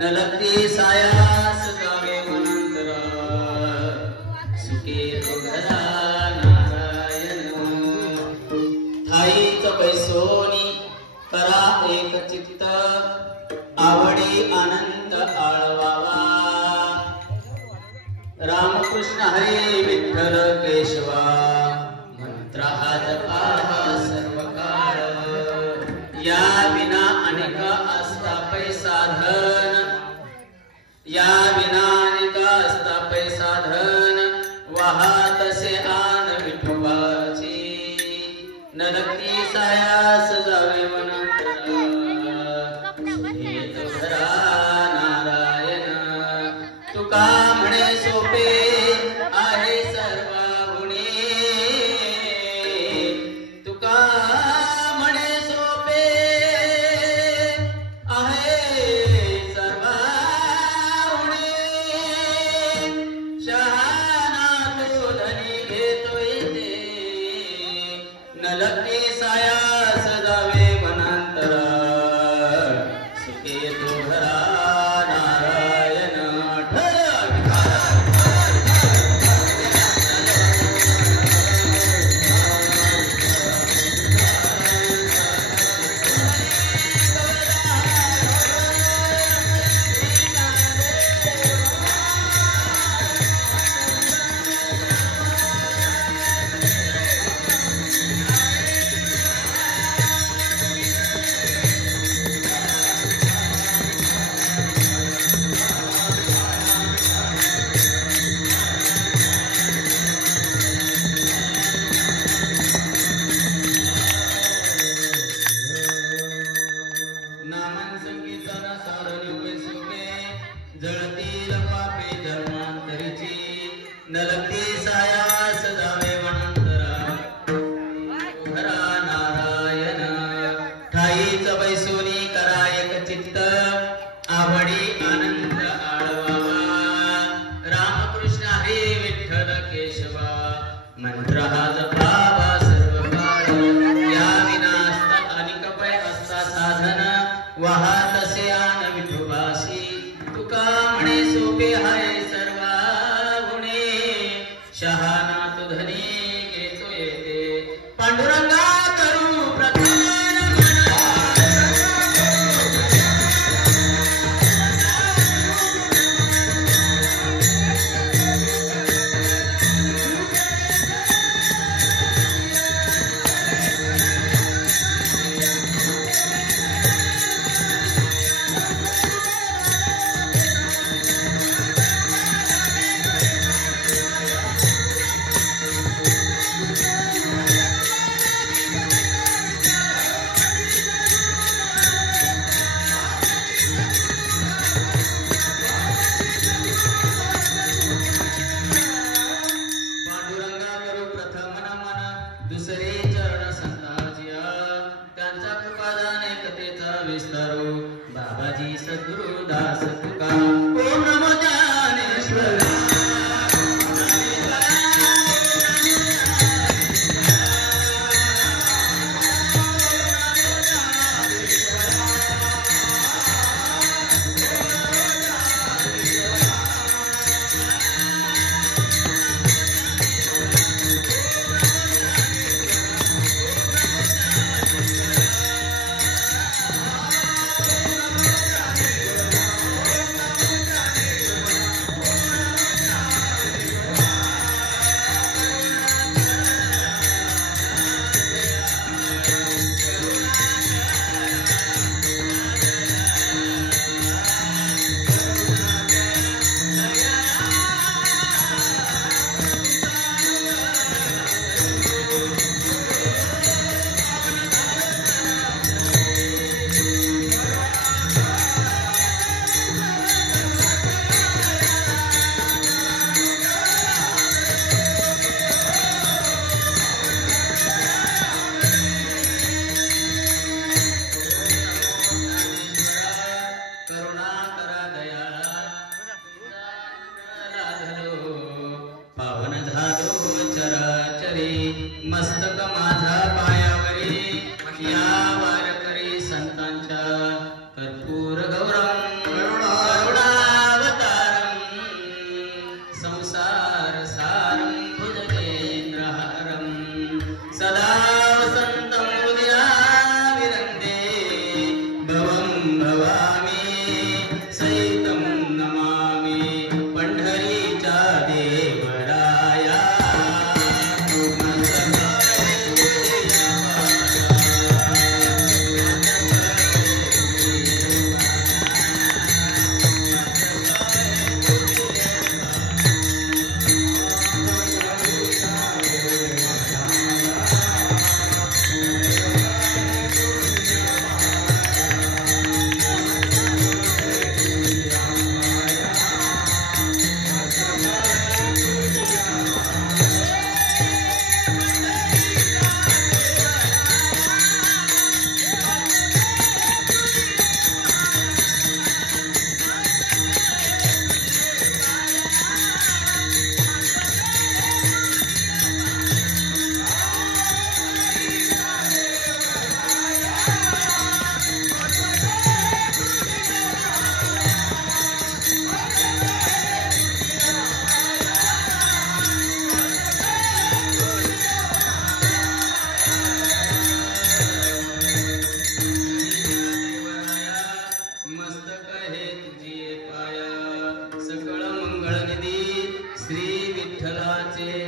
नलती सायास जावे वनांतरा सुखे तो घरा नारायण थाईच पैसोनी करा एक चित्त आवडी आनंद आळवावा रामकृष्ण हरी विठ्ठल केशवा मंत्र हा जपावा सर्व काळ या विना अनेक असता पैसा धन या विना अनेक असता पैसा धन वाहत से आन विठोबाची नलकी सायास जावे वनांतरा सुखे घरा नारायण तुका म्हणे सोपे आहे सर्वाहुणे तुका म्हणे सोपे आहे सर्वाहुणे शहाणा तो धनी घेतो येते नलकी सायास जावे वनांतरा सुखे तो घरा नारायण जळतील पापे धर्मांतरीची नलती सायास जावे वनांतरा घरा नारायण ठाईच बैसोनी करा एक चित्त आवडी आनंद आळवावा रामकृष्ण हरी विठ्ठल केशवा मंत्र हा जपावा सर्व काळ या विनास्ता अनिक पै असता साधन वाहत से आन विठोबासी तुका म्हणे सोपे हाय सर्वाहुणे शहाणा तो धनी घेतो येते पांडुरंगा करू प्रधान दुसरे चरण संताजिया त्यांचा कृपादान एकतेचा विस्तारो बाबाजी सद्गुरु दास तुका ओम नमो ज्ञानेश्वर मस्तक माझा पायावरी या वारकरी संतांच्या कर्पूर गौरम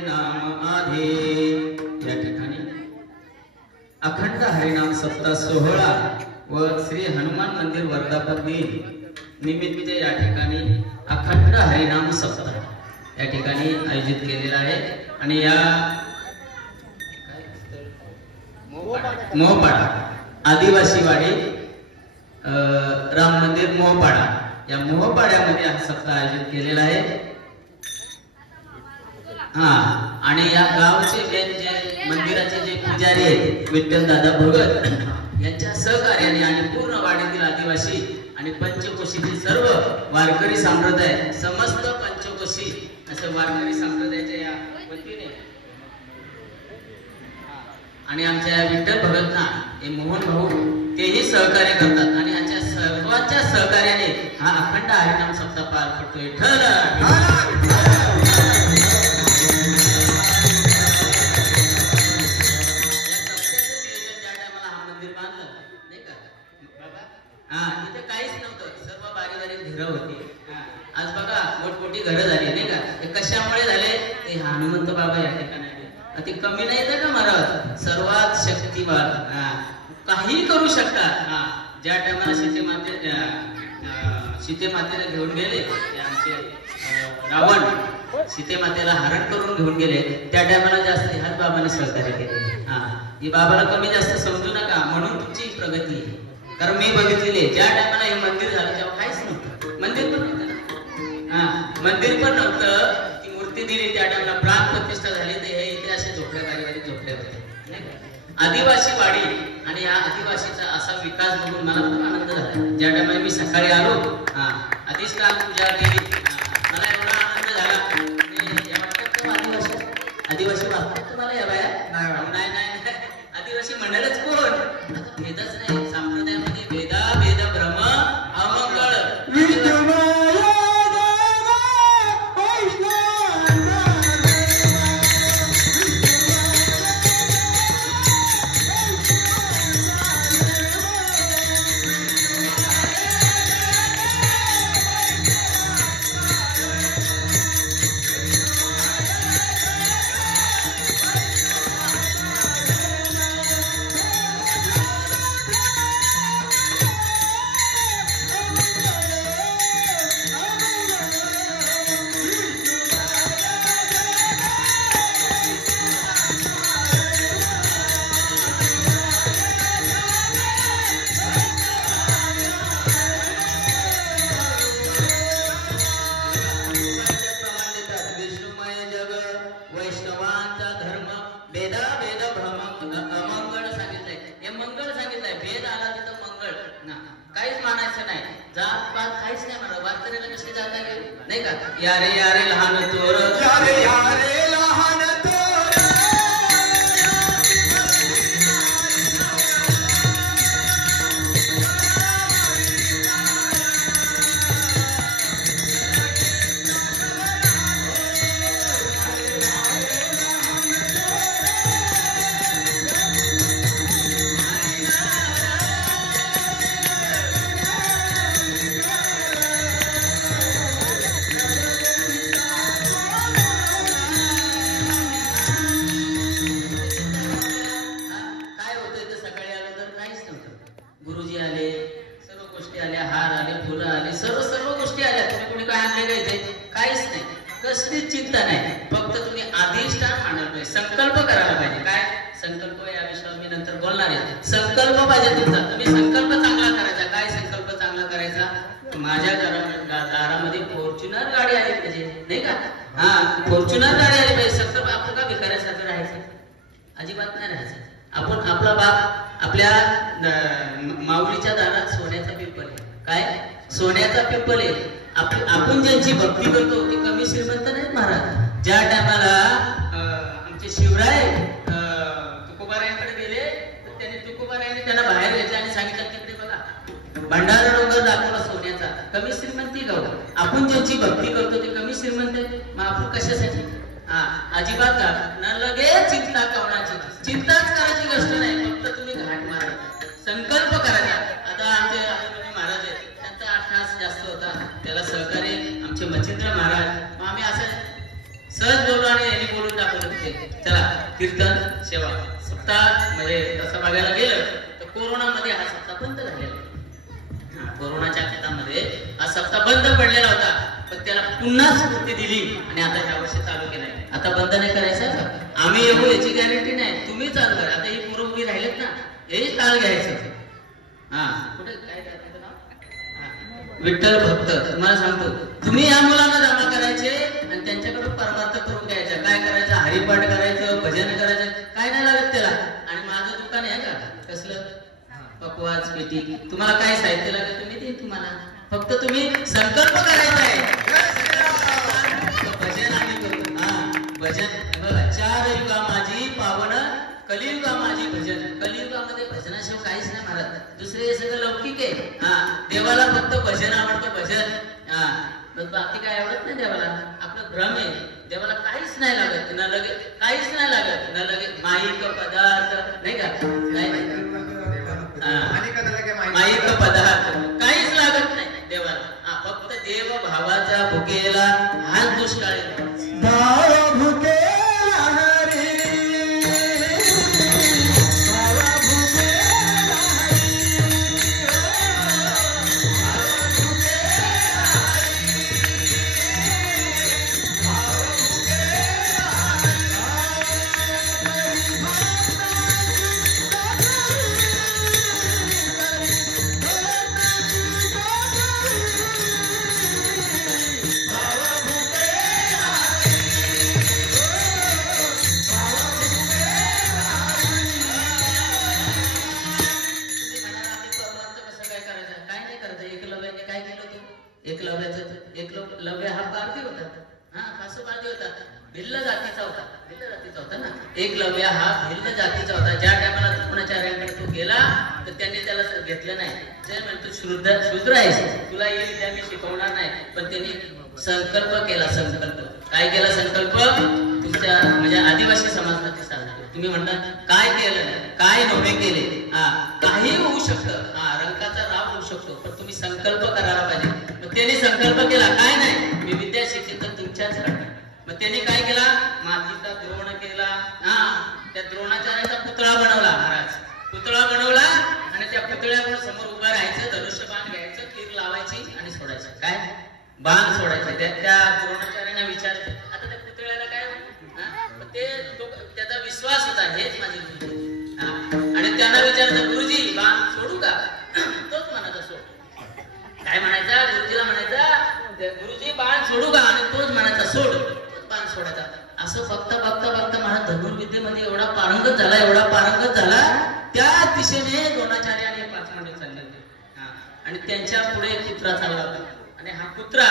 नाम आधी. या ठिकाणी अखंड हरिनाम सप्ताह सोहळा व श्री हनुमान मंदिर वर्धापन दिन निमित्त या ठिकाणी अखंड हरिनाम सप्ताह या ठिकाणी आयोजित केलेला आहे. आणि या मोहपाडा आदिवासी वाडी राम मंदिर मोहपाडा या मोहपाड्यामध्ये हा सप्ताह आयोजित केलेला आहे. हा आणि या गावचे जे मंदिराचे जे पुजारी आहेत विठ्ठल दादा भगत यांच्या सहकार्याने आणि पूर्ण वाडीतील आदिवासी आणि पंचकोशीतील सर्व वारकरी संप्रदाय समस्त पंचकोशी असं वारकरी संप्रदायाच्या या वतीने आणि आमच्या विठ्ठल भगतना हे मोहन भाऊ तेही सहकार्य करतात आणि यांच्या सर्वांच्या सहकार्याने हा अखंड हरिनाम सप्ताह पार पडतोय. इथे काहीच नव्हतं, सर्व बारीक बारीक घरं होती. आज बघा मोठमोठी घरं झाली नाही का. हे कशामुळे झाले ते हनुमंत बाबा या ठिकाणी ते कमी नाही का महाराज सर्वात शक्तिवान काही करू शकतात. ज्या टायमाला सीतेमातेला घेऊन गेले आमचे रावण सीतेमातेला हरण करून घेऊन गेले त्या टायमाला जास्त ह्याच बाबाने सहकार्य केले. ही बाबाला कमी जास्त समजू नका म्हणून तुमची प्रगती आहे. कारण मी बघितलेले ज्या टायमाला हे मंदिर झालं तेव्हा काहीच नव्हतं, मंदिर पण नव्हतं. मंदिर पण नव्हतं. ती मूर्ती दिली त्या टायमाला प्राण प्रतिष्ठा झाली ते हे इथे असे झोपड्या बारीक झोपड्या होते. आदिवासी वाडी आणि या आदिवासीचा असा विकास बघून मला खूप आनंद झाला. ज्या टायमाला मी सकाळी आलो अधिष्ठान पूजा केली मला एवढा आनंद झाला. आदिवासी वाटतात तुम्हाला या बाया नाही नाही आदिवासी म्हणालच कोण भेदच नाही. संप्रदायामध्ये भेदा भेद भ्रम अमंगळ यारे यारे लहान तोर यारे यारे लहान तोर आपण ज्यांची भक्ती करतो ते कमी श्रीमंत नाहीत महाराज. ज्या टायमाला आमचे शिवराय तुकोबारायांकडे गेले तर त्यांनी तुकोबारायांनी त्यांना बाहेर घेतले आणि सांगितलं तिकडे बघा भंडारा डोंगर दाखवला सोन्याचा. कमी श्रीमंती गाव. आपण ज्यांची भक्ती करतो ते कमी श्रीमंत आहे मग आपण कशासाठी अजिबात न लगेच चिंता कवणाची चिंताच करायची गोष्ट नाही. फक्त तुम्ही घाट मारायचा संकल्प करायचा. आता आमचे महाराज आहेत त्यांचा अट्टहास जास्त होता त्याला सहकार्य आमचे मच्छिंद्र महाराज. मग आम्ही असं सहज बोललो आणि यांनी बोलून टाकलं चला कीर्तन सेवा सप्ताह म्हणजे तसं बघायला गेलं तर कोरोनामध्ये हा सप्ताह बंद झालेला. कोरोनाच्या काळामध्ये हा सप्ताह बंद पडलेला होता, पण त्याला पुन्हा स्फूर्ती दिली आणि आता ह्या वर्षी चालू केलाय. आता बंद नाही करायचं, आम्ही येऊ याची गॅरंटी नाही, तुम्ही चालू करा. आता ही पोरं उभी राहिलेत ना, हेच ताळ घ्यायचं. हा कुठे काय विठ्ठल भक्त तुम्हाला सांगतो, तुम्ही या मुलांना जमा करायचे आणि त्यांच्याकडून परमार्थ करून द्यायचा. काय करायचं, हरिपाठ करायचं, भजन करायचं, काय नाही लागत त्याला. आणि माझं दुकान आहे का कसलं पकवाज पेटी, तुम्हाला काय साहित्य लागेल तुम्ही देईन तुम्हाला, फक्त तुम्ही संकल्प करायचा आहे. भजन आम्ही करू. हा भजन बघा, 4 युगा माझी पावन कलियुगा माझी भजन. कलियुगामध्ये भजनाशिवाय काहीच नाही महाराज, दुसरे हे सगळं लौकिक आहे. हा देवाला फक्त भजन आवडतं, भजन. हा बाकी काय आवडत नाही देवाला. आपलं भ्रम आहे, देवाला काहीच नाही लागत, न लगे काहीच नाही लागत, न लगे माईक पदार्थ नाही का, माईक पदार्थ काहीच लागत नाही देवाला. हा फक्त देव भावाचा भुकेला हाच दुष्काळ भुके एकलव्य हा पारधी होता. हा फासो पारधी होता, भिल्ल जातीचा होता ना. एकलव्य हा भिल्ल जातीचा होता. ज्या टायमाला द्रोणाचार्यांकडे तो गेला तर त्यांनी त्याला घेतलं नाही. जे म्हणतो शूद्र आहेस, तुला येईल त्या मी शिकवणार नाही. पण त्यांनी संकल्प केला. संकल्प काय केला? संकल्प तुमच्या म्हणजे आदिवासी समाजामध्ये सांगतो. तुम्ही म्हणता काय केलं, काय नव्हे केले. हा काही होऊ शकतं, हा रंकाचा राग होऊ शकतो, पण तुम्ही संकल्प करायला पाहिजे. मग त्यांनी संकल्प केला, काय नाही मी विद्या शिक्षित तर तुमच्याच राहणार. मग त्यांनी काय केला? मातीचा द्रोण केला. हा त्या द्रोणाचार्याचा पुतळा बनवला. महाराज पुतळा बनवला आणि त्या पुतळ्यावर समोर उभा राहायचं, धनुष्यबाण घ्यायचं, तीर लावायची आणि सोडायचं. काय बाण सोडायचं. त्या द्रोणाचार्यांना विचारायचं. आता त्या पुतळ्याला काय ते त्याचा विश्वास होता, हेच माझे गुरुजी. आणि त्यांना विचारायचं, गुरुजी बाण सोडू का? तोच म्हणायचा सोड. काय म्हणायचा? गुरुजीला म्हणायचा, गुरुजी बाण सोडू का? आणि तोच म्हणायचा सोड. बाण सोडायचा. असं बघता बघता बघता माझा धनुर्विद्येमध्ये एवढा पारंगत झाला, एवढा पारंगत झाला, त्या दिशेने द्रोणाचार्य आणि 5 मंडळ चालले होते. आणि त्यांच्या पुढे एक कुत्रा चालला होता. आणि हा कुत्रा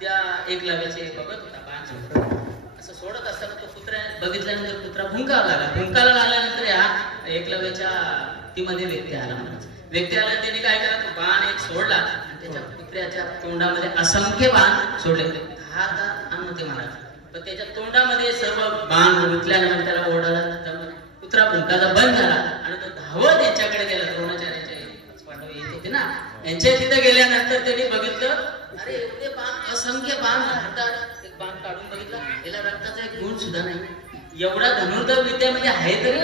त्या एकलव्याचे बघत होता. बाण सोडत असं सोडत असताना तो कुत्रा बघितल्यानंतर कुत्रा भुंकायला लागला. भुंकायला लागल्यानंतर हा एकलव्याच्या ती व्यक्ती आला. व्यक्ती आला, त्याने काय केला? तो बाण एक सोडला आणि त्याच्या कुत्र्याच्या तोंडामध्ये असंख्य बाण सोडले. 10 बाण होते महाराज. पण त्याच्या तोंडामध्ये सर्व बाण घुसल्यानंतर त्याला ओरडला. कुत्रा भुंकायचा बंद झाला आणि तो धावत यांच्याकडे गेला. द्रोणाचार्याच्या पांडव येत होते ना, यांच्या तिथे गेल्यानंतर त्यांनी बघितलं, अरे एवढे बाण, असंख्य बाण हातात. एक बाण काढून बघितला, याला रक्ताचा एक गुण सुद्धा नाही. एवढा धनुर्धर विद्यामध्ये आहे तरी,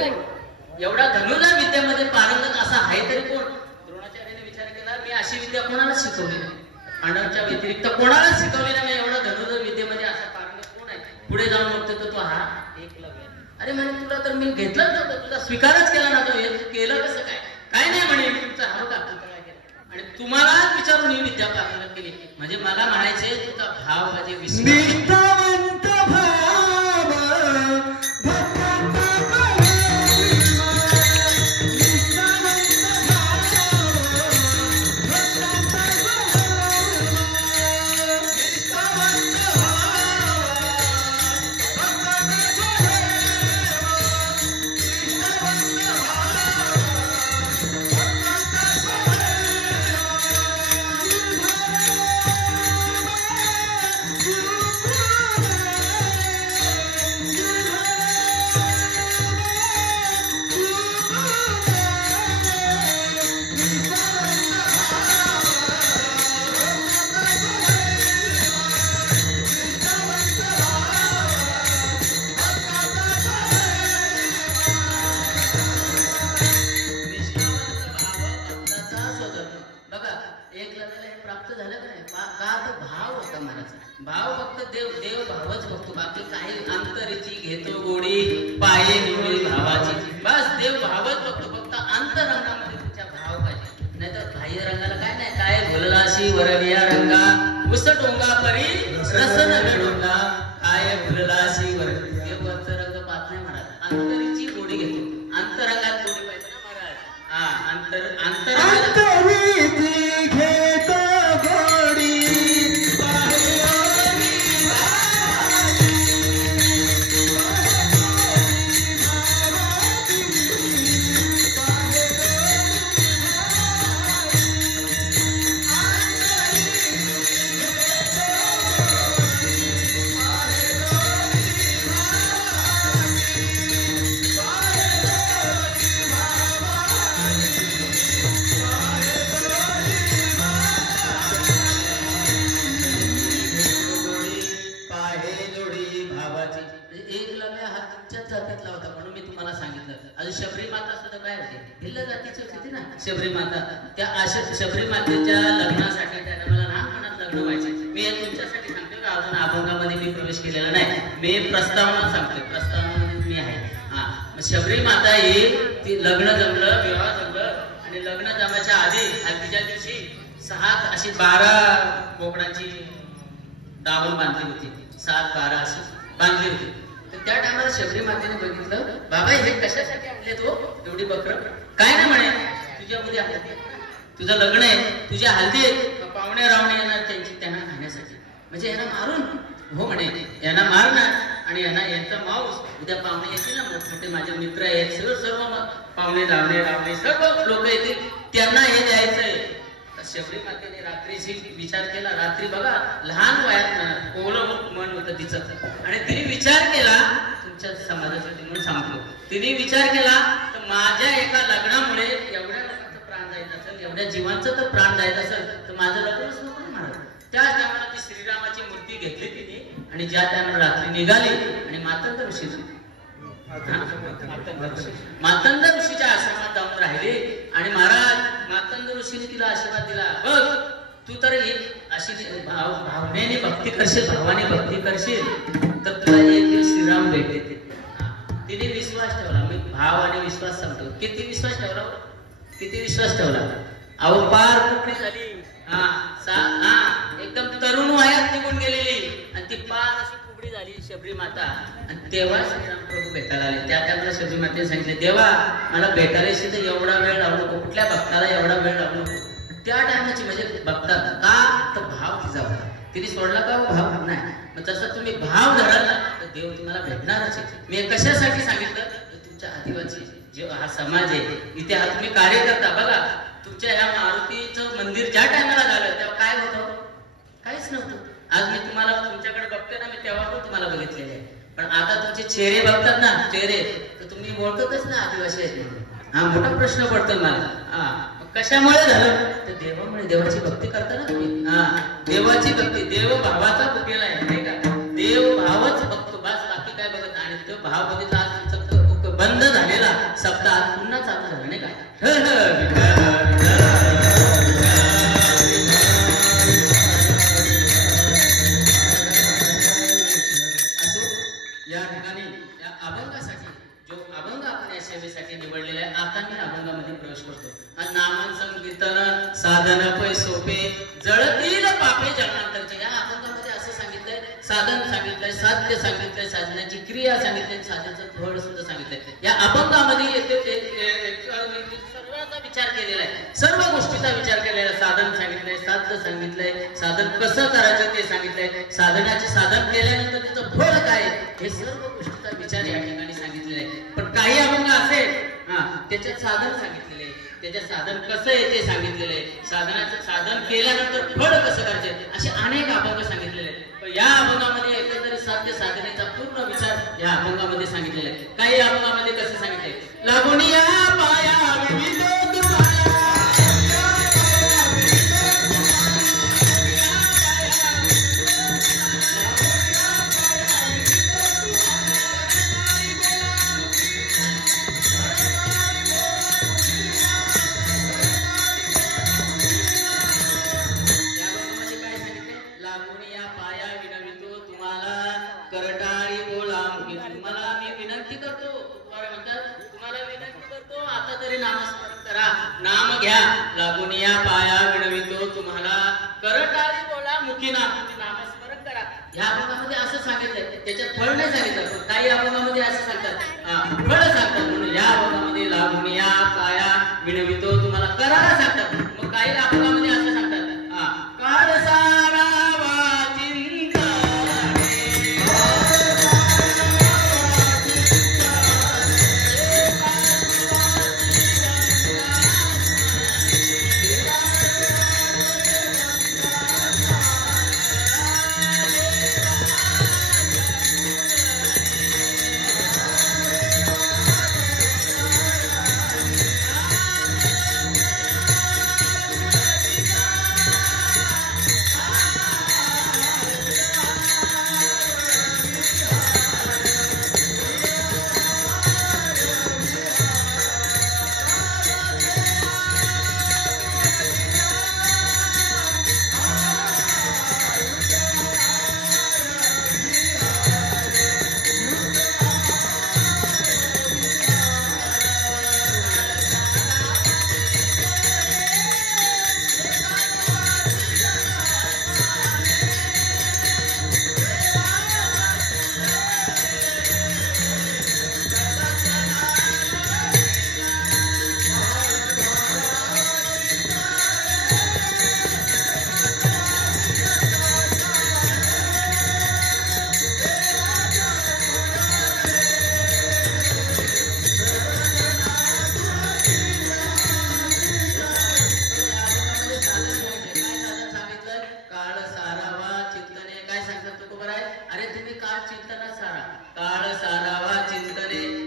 एवढा धनुर्धर विद्यामध्ये पारंगत असा आहे तरी कोण? द्रोणाचार्याने विचार केला, मी अशी विद्या कोणालाच शिकवली नाही, पांडवांच्या व्यतिरिक्त कोणालाच शिकवली नाही. एवढा धनुर्धर विद्येमध्ये असा पारंगत कोण आहे? पुढे जाऊन बघतो तर तो हा एकलव्य. अरे म्हणे, तुला तर मी घेतलंच नव्हतं, तुला स्वीकारच केला नव्हता, हे केलं कसं काय? काय नाही म्हणे, मी तुमचा हवं का आणि तुम्हालाच विचारून ही विद्या पारंगत केली. म्हणजे मला म्हणायचे तुझा भाव म्हणजे निष्ठावंत भाव देव देव भावच बघतो, बाकी काही अंतरीची घेतो गोडी पाये जोडी भावाची. बस देव भावच बघतो, फक्त अंतरंगामध्ये तुमच्या भाव पाहिजे. नाही तर बाह्य रंगाला काय नाही. काय भुललाशी वरविया रंगा उस डोंगा परी रसन मिळवला, काय भुललाशी वर. देव वरचा रंग पाहत नाही महाराज, अंतरीची गोडी घेतो. अंतरंगात गोडी पाहिजे ना महाराज. हा अंतरंगात घेतो गोडी शबरी माता सुद्धा काय होते, भिल्ल जातीची होती ना शबरी माता. त्या अशा शबरी मातेच्या लग्नासाठी त्या मला लहानपणात लग्न व्हायचे. मी हे तुमच्यासाठी सांगतो का, अजून अभंगामध्ये मी प्रवेश केलेला नाही, मी प्रस्तावना सांगतोय, प्रस्तावनामध्ये मी आहे. हा शबरी माता ही ती लग्न जमलं, विवाह जमलं आणि लग्न जमायच्या आधी हल्दीच्या दिवशी 6 अशी 12 बोकडांची दावण बांधली होती. 7-12 अशी बांधली होती. त्या टायमाला शबरी मातेने बघितलं, बाबा हे कशासाठी आणले तो एवढी बकरं. काय नाही म्हणे, तुझ्या उद्या हल्दी, तुझं लग्न आहे, तुझ्या हल्दी पाहुणे रावणे येणार त्यांना खाण्यासाठी. म्हणजे यांना मारून, हो म्हणे यांना मार ना, आणि यांचा मांस उद्या पाहुणे येतील ना, मोठमोठे माझे मित्र आहेत, सर्व पाहुणे रावणे सर्व लोक येतील, त्यांना हे द्यायचंय. शबरी मातेने रात्रीशी विचार केला. रात्री बघा लहान वयात ओलं मन होतं तिचं, आणि तिने विचार केला, तुमच्या समाजासाठी म्हणून सांगतो, तिने विचार केला तर माझ्या एका लग्नामुळे एवढ्या लोकांचं प्राण जायचं असेल, एवढ्या जीवांचं तर प्राण जायचं असेल, तर माझं लग्नच नको महाराज. त्याच टायमाला ती श्रीरामाची मूर्ती घेतली तिने, आणि ज्या टायमाला रात्री निघाली आणि मातंग ऋषीच्या आश्रमात जाऊन राहिली. आणि महाराज मातंग ऋषीने तिला आशीर्वाद दिला, बघ तू तर अशी भावनेने भक्ती करशील, भावाने भक्ती करशील तर तुला एक दिवस श्रीराम भेट देते. तिने विश्वास ठेवला. मी भाव आणि विश्वास सांगतो, किती विश्वास ठेवला, किती विश्वास ठेवला. अहो पार कुठली झाली, एकदम तरुण वयात निघून गेलेली, आणि ती पार अशी कुबडी झाली शबरी माता. आणि तेव्हा श्रीराम प्रभू भेटायला आले. त्या टायमाला शबरी मातेने सांगितले, देवा मला भेटायला येशील तर एवढा वेळ लावू नको, कुठल्या भक्ताला एवढा वेळ लावू नको. त्या टायमाची म्हणजे बघतात का तर भाव तिचा होता, तिने सोडला का भाव नाही. मग तसं तुम्ही भाव धराल ना तर देव तुम्हाला भेटणारच आहे. मी कशासाठी सांगितलं, तुमच्या आदिवासी जे हा समाज आहे इथे हा तुम्ही कार्य करता. बघा तुमच्या ह्या मारुतीचं मंदिर ज्या टायमाला झालं तेव्हा काय होतं, काहीच नव्हतं. आज मी तुम्हाला तुमच्याकडे बघते ना, मी तेव्हा पण तुम्हाला बघितलेले आहे, पण आता तुमचे चेहरे बघतात ना, चेहरे तर तुम्ही ओळखतच ना आदिवासी आहेत म्हणून. हा मोठा प्रश्न पडतो मला. कशामुळे झालं तर देवामुळे. देवाची भक्ती करता ना तुम्ही. देवाची भक्ती, देव भावाचा भुकेला आहे नाही का, देव भावच बघतो बस, बाकी काय बघत. आणि तो भाव बघितला, आज तुमचा बंद झालेला सप्ताह पुन्हा चालू झाला नाही का. या ठिकाणी या अभंगासाठी जो अभंग आपण या सेवेसाठी निवडलेला आहे, आता मी अभंगामध्ये प्रवेश करतो. नामन संकीर्तन साधन पै सोपे जळतील पापे जन्मांतरचे. या अभंगामध्ये असं सांगितलंय, साधन सांगितलंय, साध्य सांगितलंय, साधनाची क्रिया सांगितली, साधनाचं फळ सुद्धा सांगितलंय. या अभंगामध्ये सर्वांचा विचार केलेला आहे, सर्व गोष्टीचा विचार केलेला आहे. साधन सांगितलंय, साध्य सांगितलंय, साधन कसं करायचं ते सांगितलंय, साधनाचे साधन केल्यानंतर त्याचं फळ काय हे सर्व गोष्टीचा विचार या ठिकाणी सांगितलेला आहे. पण काही अभंग असेल त्याच्यात साधन सांगितलेले आहे, त्याच्यात साधन कसं आहे ते सांगितलेलं आहे, साधनाचं साधन केल्यानंतर फळ कसं करायचं, असे अनेक अभंग सांगितलेले आहेत. या अभंगामध्ये एकंदरीत साध्य साधनेचा पूर्ण विचार या अभंगामध्ये सांगितलेला आहे. काही अभंगामध्ये कसं सांगितलंय, लागून या पाया विविध तुम्हाला मी विनंती करतो, तुकाराम म्हणतात तुम्हाला विनंती करतो, आता तरी नामस्मरण करा, नाम घ्या, लागून या पाया विणवितो तुम्हाला, करटाळी बोला मुखी नाम, तुम्ही नामस्मरण करा. ह्या अभंगामध्ये असं सांगितलंय, त्याच्यात फळ नाही सांगितलं, पण काही अभंगामध्ये असं सांगतात फळ सांगतात, म्हणून या अभंगामध्ये लागून या पाया विणवितो तुम्हाला करायला सांगतात. मग काही अभंगामध्ये असं सांगतात काळ सारावा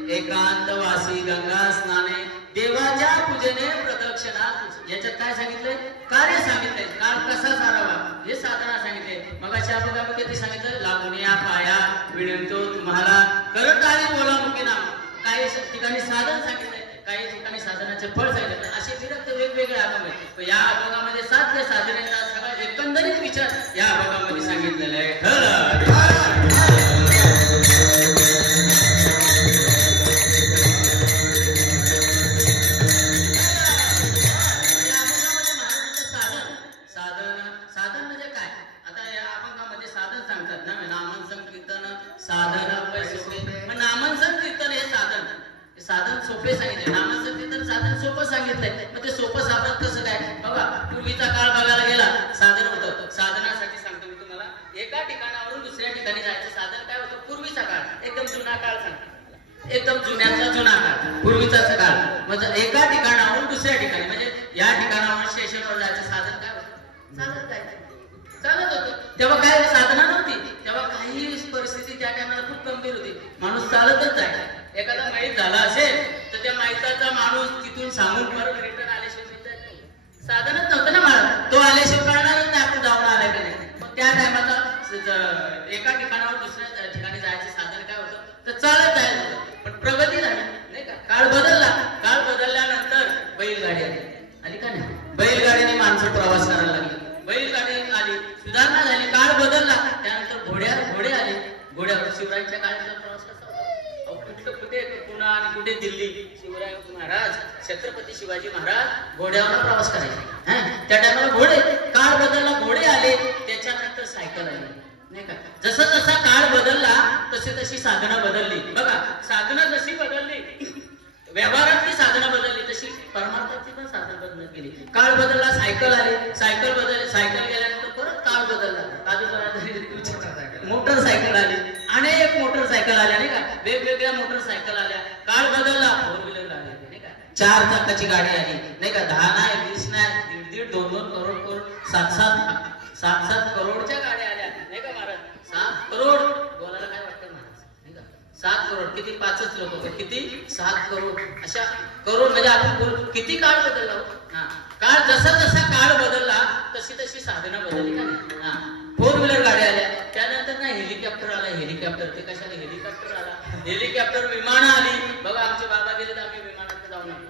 एकांतवासी गंगा स्नाने देवाच्या पूजेने प्रदक्षिणा. याच्यात काय सांगितलंय? कार्य सांगितलंय. काळ कसा सारावा हे साधना सांगितले. मग अशा अभंगामध्ये किती सांगितलं? लागून या पाया विणवितो तुम्हाला, करटाळी बोला मुखी नाम. काही ठिकाणी साधन सांगितलंय, काही ठिकाणी साधनाचे फळ सांगितले. असे विरक्त वेगवेगळे अभंग आहेत. या अभंगामध्ये साध्य साधनेचा सगळा एकंदरीत विचार या अभंगामध्ये सांगितलेला आहे. साधन सोपे सांगितले, नामाचं कीर्तन साधन सोपं सांगितलंय. मग ते सोपं साधन कसं काय? बघा, पूर्वीचा काळ बघायला गेला साधन होतं. साधनासाठी सांगतो मी तुम्हाला, एका ठिकाणावरून दुसऱ्या ठिकाणी जायचं साधन काय होतं? पूर्वीचा काळ, एकदम जुना काळ सांगतो, एकदम जुन्यातला जुना काळ, पूर्वीचा काळ. म्हणजे एका ठिकाणावरून दुसऱ्या ठिकाणी, म्हणजे या ठिकाणावरून स्टेशनवर जायचं साधन काय होतं? चालत जायचं, चालत होतं. तेव्हा काय साधना नव्हती, तेव्हा काही परिस्थिती त्या टायमाला खूप गंभीर होती. माणूस चालतच जायचा. एखादा माहीत झाला असेल तर त्या माहिताचा माणूस तिथून सांगून परत रिटर्न आल्याशिवाय साधनच नव्हतं ना महाराज. तो आल्याशिवाय कळणारच नाही आपण जाऊन आलाय का नाही. मग त्या टायमाचा एका ठिकाणावर दुसऱ्या ठिकाणी जायचं साधन काय होतं? तर चालत जायचं होतं. पण प्रगती झाली नाही का? काळ बदलला. काळ बदलल्यानंतर बैलगाडी आली का नाही? बैलगाडीने माणसं प्रवास करायला लागली, बैलगाडी आली, सुधारणा झाली, काळ बदलला. त्यानंतर घोडे आले. घोड्यावर शिवरायांच्या काळातला प्रवास कसा होता? कुठे पुणे आणि कुठे दिल्ली. शिवराय महाराज, छत्रपती शिवाजी महाराज घोड्यावर प्रवास करायचे. त्या टायमाला घोडे, काळ बदलला, घोडे आले. त्याच्यानंतर सायकल आली नाही का? जसा जसा काळ बदलला तशी तशी साधना बदलली. बघा, साधना जशी बदलली, व्यवहारातली साधना बदलली, तशी परमार्थाची पण साधना बदलत गेली. काळ बदलला, सायकल आली, सायकल बदलली, सायकल गेल्यानंतर परत काळ बदलला, मोटरसायकल आली, अनेक मोटरसायकल आल्या नाही का? वेगवेगळ्या मोटरसायकल आल्या. काळ बदलला, फोर व्हीलर आली नाही का? 4 चाकाची गाडी आली नाही का? 10 नाही, 20 नाही, 1.5 2 करोड 7 करोडच्या गाड्या आल्या नाही का महाराज? 7 करोड बोलायला काय वाटतं महाराज नाही का? 7 करोड किती? 5च लोक होते. किती? 7 करोड. अशा करोड म्हणजे आपण किती काळ बदलला हो. काळ जसा जसा काळ बदलला तशी तशी साधना बदलली का नाही? 4 व्हीलर गाड्या आल्या. त्यानंतर ना हेलिकॉप्टर आला. हेलिकॉप्टर ते कशाने? हेलिकॉप्टर आला, हेलिकॉप्टर, विमानं आली. बघा, आमचे बाबा गेले तर आम्ही विमानात जाऊन आलो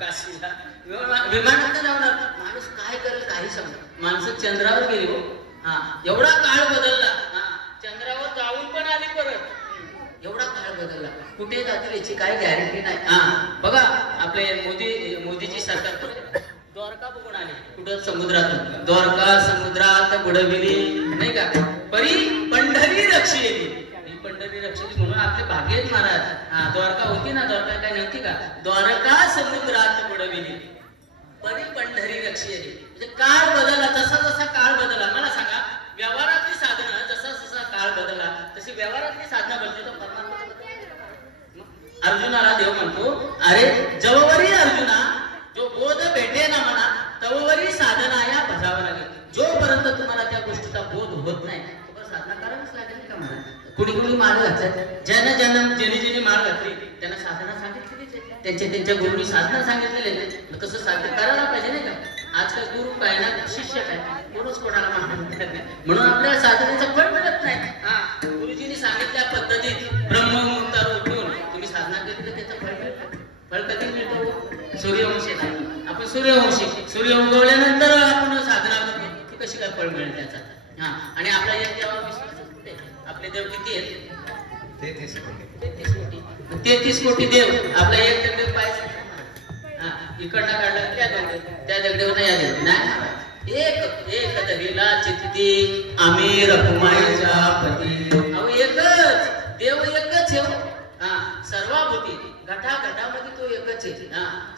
काशीला. विमानात जाऊन आलो. माणूस काय करेल काही सांगतो. माणसं चंद्रावर गेली हो. एवढा काळ बदलला. चंद्रावर जाऊन पण आली परत. एवढा बदलला, कुठे जातील याची काही गॅरंटी नाही. हा बघा आपले मोदीची सरकार द्वारका बघून आले, कुठं समुद्रातून. द्वारका समुद्रात बुडविली नाही का, परी पंढरी रक्षिली. पंढरी रक्षिली म्हणून आपले भाग्यच महाराज. द्वारका होती ना, द्वारका काय नव्हती का? द्वारका समुद्रात बुडविली परी पंढरी रक्षिली. म्हणजे काळ बदलला, जसा जसा काळ बदलला. मला सांगा, व्यवहारातली साधनं जसा जसा काळ बदलला तशी व्यवहारातली साधना बदलली तर परमात्मा. अर्जुनाला देव म्हणतो, अरे जववरी अर्जुना, जो बोध भेटे ना म्हणा तववरी साधना या भजावं लागेल. जोपर्यंत तुम्हाला त्या गोष्टीचा बोध होत नाही तोपर्यंत साधना करावीच लागेल का म्हणा. कुणी कुणी माळ घातल्यात, ज्याने माळ घातली त्यांना साधना सांगितलेलीच आहे, त्यांच्या गुरुनी साधना सांगितलेली आहे. तसं साधना करायला पाहिजे नाही का. आजकाल गुरु काय ना शिष्य काय, कोणच कोणाला मानत नाही, म्हणून आपल्याला साधनेचं फळ मिळत नाही. गुरुजींनी सांगितल्या पद्धतीत ब्रह्ममुहूर्तावर उठून तुम्ही साधना केली तर त्याचं फळ मिळतं. फळ कधी मिळतं? सूर्यवंशी. आपण सूर्य उगवल्यानंतर आपण साधना करतो, ती कशी काय फळ मिळेल त्याचा. आणि आपला एक देवावर विश्वासच कुठे? आपले देव किती आहेत? 33 कोटी. 33 कोटी देव. आपला एक दगड पाहिजे इकडनं काढला त्या दगडेवर या देव नाही. एक दगडीला चित्ती आम्ही रखुमाईच्या पती. अहो एकच देव, एकच आहे. सर्वाभूती घटाघटामध्ये तो एकच आहे.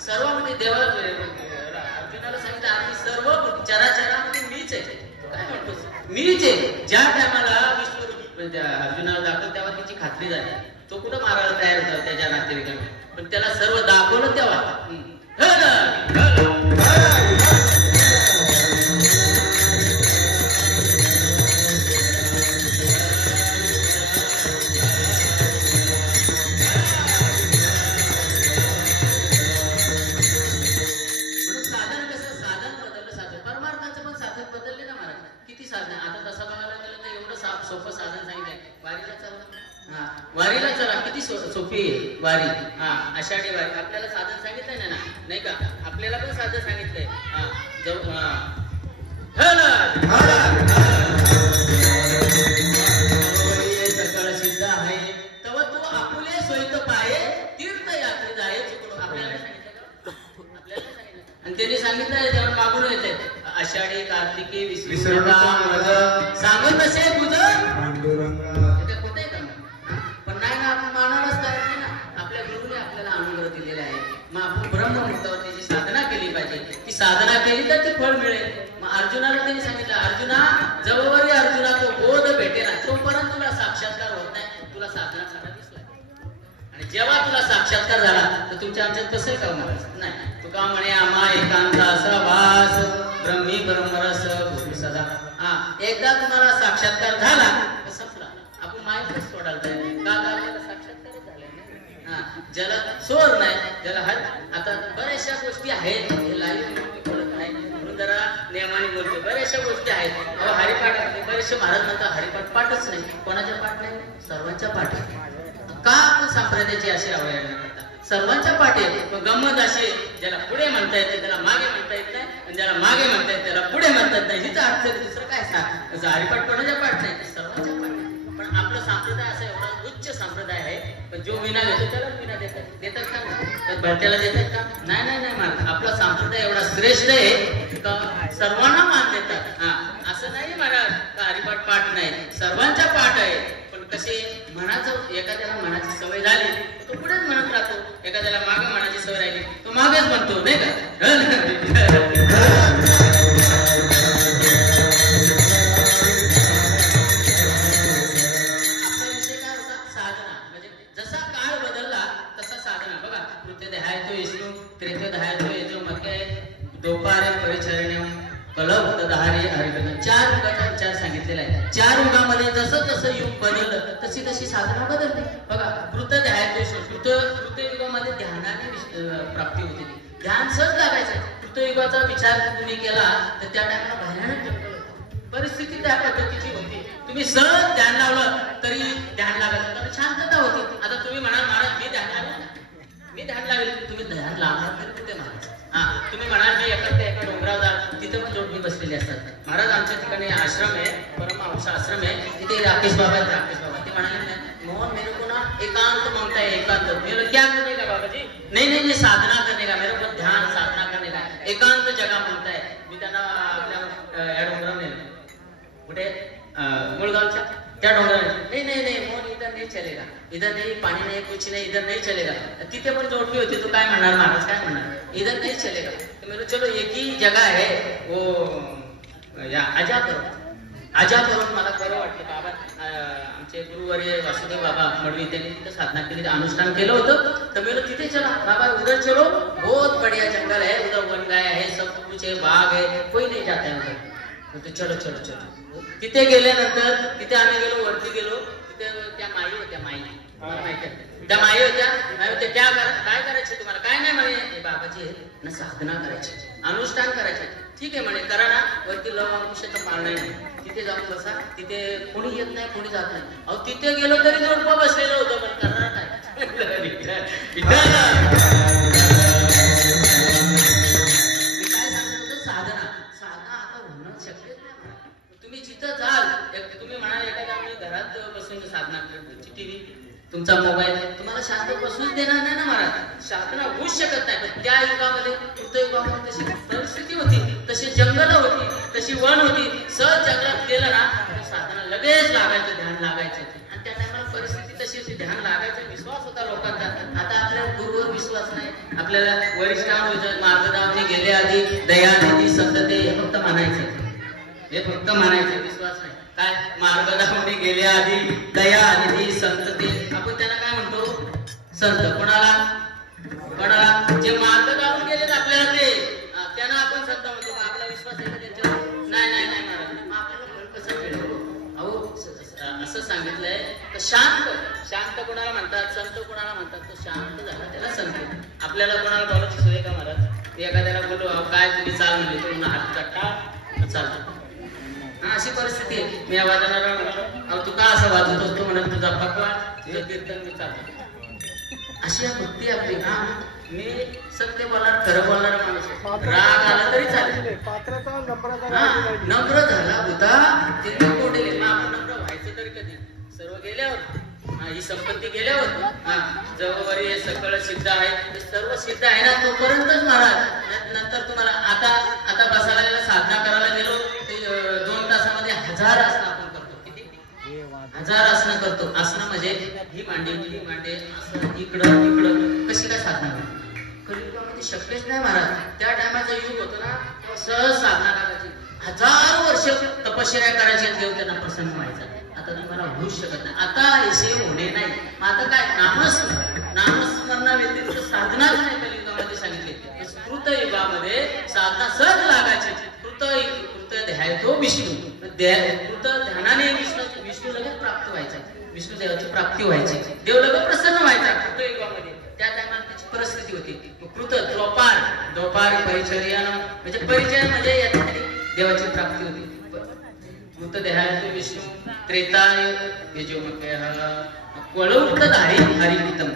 सर्वामध्ये देवा अर्जुनाला सांगितलं, आम्ही सर्व चराचरामध्ये मीच आहे. काय म्हणतोस? मीच आहे. ज्या टायमाला विश्वरूप अर्जुनाला दाखवलं तेव्हा त्याची खात्री झाली. तो कुठं मारायला तयार होता त्याच्या नातेवाईकांना, पण त्याला सर्व दाखवलं तेव्हा. वारीला चला, किती सोपी आहे वारी. आषाढी वारी आपल्याला साधन सांगितलंय ना, नाही का? आपल्याला पण साधन सांगितलंय. सकळ सिद्ध आहे तव तू आपुले सोयत पाये तीर्थयात्री जाये चुकून. आपल्याला सांगितलं, आणि त्यांनी सांगितलंय तेव्हा मागून येते आषाढी कार्तिकी विसरू नका सांगत असे तुझं. साधना केली तर ती फळ मिळेल. मग अर्जुनाला त्यांनी सांगितलं, अर्जुना जवळवरी अर्जुना तो बोध भेटेना तोपर्यंत तुला साक्षात्कार होत नाही, तुला साधना करावीच लागेल. आणि जेव्हा तुला साक्षात्कार झाला तर तुमच्या आमच्यात कसं का होणार नाही. तुका म्हणे आम्हा एकांता असा वास ब्रह्मी ब्रह्मरस सदा. एकदा तुम्हाला साक्षात्कार झाला तर संपला. आपण माहितीच सोडायला पाहिजे का आपल्याला साक्षात्कारच झालाय ना. ज्याला सोर नाही, ज्याला आता बऱ्याचशा गोष्टी आहेत हे लाईव्ह म्हणून जरा नियमाने बोलतो. बऱ्याचशा गोष्टी आहेत. हरिपाठ बरेचसे महाराज म्हणतात हरिपाठ पाठच नाही. कोणाच्या पाठ नाही? सर्वांच्या पाठ आहे. का आपण संप्रदायाची अशी अवहेलना करतात? सर्वांच्या पाठ आहे. गंमत अशी, ज्याला पुढे म्हणता येते त्याला मागे म्हणता येत नाही, आणि ज्याला मागे म्हणता येत त्याला पुढे म्हणतात नाही. हिचा अर्थ दुसरं काय सांग. हरिपाठ कोणाच्या पाठ नाही, सर्वांच्या पाठ आहे. पण आपला संप्रदाय असा एवढा उच्च संप्रदाय आहे, पण जो विना घेतो त्याला विना देतात का? भरत्याला देतात का? नाही महाराज. आपला संप्रदाय एवढा श्रेष्ठ आहे का सर्वांना मान देतात. असं नाही महाराज का हरिपाठ पाठ नाही, सर्वांच्या पाठ आहे. पण कसे मनाचं, एखाद्याला मनाची सवय झाली तो पुढेच म्हणत राहतो, एखाद्याला मागे मनाची सवय राहिली तो मागेच म्हणतो, नाही का? चार युगाचा विचार सांगितलेला आहे. चार युगामध्ये जसं जसं युग बदललं तशी तशी साधना बदलते. बघा कृतयुगामध्ये ध्यानाने प्राप्ती होती. ध्यान सहज लागायचं. कृतयुगाचा विचार तुम्ही केला तर त्या टायमाला भयानक जंगल होतं. परिस्थिती त्या पद्धतीची होती. तुम्ही सहज ध्यान लावलं तरी ध्यान लागत तर शांतता होती. आता तुम्ही म्हणाल महाराज मी ध्यान लावेल, तुम्ही ध्यान लावणार तरी कुठे महाराज? तुम्ही म्हणाल मी एका डोंगरावर जा, तिथे पण जोडणी बसलेली असतात. महाराज आमच्या ठिकाणी आश्रम आहे, परमहंस आश्रम आहे, तिथे राकेश बाबा ते म्हणाले मोहन मेरे को ना एकांत मांगता है, एकांत। मेरे क्या करने का बाबा जी? नहीं नहीं नहीं, साधना करने का, मेरे को ध्यान साधना करने का, एकांत जगह मांगता है। मी त्यांना आपल्या या डोंगरावर नेलं, कुठे मुळगावच्या त्या डोंगरावर। नहीं नहीं नहीं मोहन, इधर नहीं चलेगा, इधर नहीं, पानी नहीं, कुछ नहीं, इधर नहीं चलेगा। तिथे पण जोडपी होती, तो काय म्हणणार महाराज, काय म्हणणार, इधर नहीं चलेगा। तो मेरे चलो एक ही जगह है, वो या आजा करो, आजा करून मला खरं वाटलं बाबा, आमचे गुरुवर्य वासुदेव बाबा मडवी त्यांनी तिथे साधना केली, अनुष्ठान केलं होतं। तर मेरे तिथे चला बाबा, उधर चलो, बहुत बढ़िया जंगल है, उधर वन गाय है, सब कुछ है, बाग है, कोई नहीं जाता है उधर। तो चलो चलो चलो, तिथे गेल्यानंतर तिथे आम्ही गेलो, वरती गेलो, तिथे त्या माई होत्या, माई त्या माई होत्या, काय करायचे तुम्हाला? काय नाही म्हणे, बाबाची ना साधना करायची, अनुष्ठान करायचे। ठीक आहे म्हणे, करा ना, वरती लव अंकुशाचा पाळ नाही, तिथे जाऊन बसा, तिथे कोणी येत नाही, कोणी जात नाही। अहो तिथे गेलो तरी जोडपं बसलेलं होतं, पण करणार काय? तुम्ही जिथं जाल, तुम्ही म्हणाल एखाद्या मी घरात बसून साधना करतो, टीव्ही, तुमचा मोबाईल, तुम्हाला शांत बसूच देणार नाही ना महाराज, साधना होऊच शकत नाही। पण त्या युगामध्ये, कृतयुगामध्ये तशी परिस्थिती होती, तशी जंगल होती, तशी वन होती, सहज जंगलात गेलं ना साधना लगेच लागायचं, ध्यान लागायचं। आणि त्या टायमाला परिस्थिती तशी होती, ध्यान लागायचं, विश्वास होता लोकांचा। आता आपल्या गुरुवर विश्वास नाही, आपल्याला वरिष्ठांवर मार्गदावाने गेले आधी दयानिधी संतते हे फक्त म्हणायचं, हे फक्त म्हणायचं, विश्वास नाही। काय मार्गदावाने गेले आधी दयानिधी संतते, आपण त्यांना काय म्हणतो? संत। कोणाला? कोणाला? जे मार्ग दाखवून गेलेत आपल्याला ते, त्यांना आपण संत म्हणतो। आपला विश्वास आहे का त्यांच्यावर? नाही नाही नाही महाराज, मग आपल्याला फळ कसं मिळेल? अहो असं सांगितलंय तर शांत, शांत कोणाला म्हणतात? संत कोणाला म्हणतात? तो शांत झाला त्याला संत। आपल्याला कोणाला बोलायची सोय का महाराज? एखाद्याला बोलू, अहो काय तुम्ही चाल म्हणजे, तो हात कट्टा चालतो, अशी परिस्थिती आहे। मी वाजवणारा अहो तू का असं वाजवत असतो म्हणत, तुझा भगवान, तुझं कीर्तन मी चालतो, अशी भक्ती आपली। हा, मी सत्य बोलणार, खरं बोलणारा माणूस आहे, राग आला तरी चालेल, नम्र झाला होता तिथे कोठे गेले, मग आपण नम्र व्हायचं तरी कधी? सर्व गेल्यावर, ही संपत्ती गेल्यावर, जवळ हे सगळं सिद्ध आहे, हे सर्व सिद्ध आहे ना, तोपर्यंतच महाराज। नंतर तुम्हाला आता बसायला साधना करायला गेलो, 2 तासामध्ये 1000 आसनं आपण करतो, किती? 1000 आसनं करतो। आसनं म्हणजे ही मांडी, ही मांडे, असं इकडं इकडं, कशी काय साधना करतो? कलियुगामध्ये शक्यच नाही महाराज। त्या टायमाचा युग होतो ना, सहज साधना करायची, 1000 वर्ष तपश्चर्या करायची, देव त्यांना प्रसन्न व्हायचा। आता तुम्हाला होऊच शकत नाही, आता ऐसे होणे नाही। आता काय? नामस्मरणा व्यतिरिक्त साधना नाही कलियुगामध्ये सांगितले। कृत युगामध्ये साधना सहज लागायची, कृत ध्याय तो विष्णू, कृत ध्यानाने विष्णू लगेच प्राप्त व्हायचा, विष्णू देवाची प्राप्ती व्हायची, देव लगेच प्रसन्न व्हायचा कृत युगामध्ये। त्या टायमाला त्याची परिस्थिती होती। कृत द्वापार परिचर्यानं, म्हणजे परिचय म्हणजे या ठिकाणी देवाची प्राप्ती होती। कृत ध्याय तो विष्णू, त्रेताय यजुमकः वळवटधारी हरिप्रीतम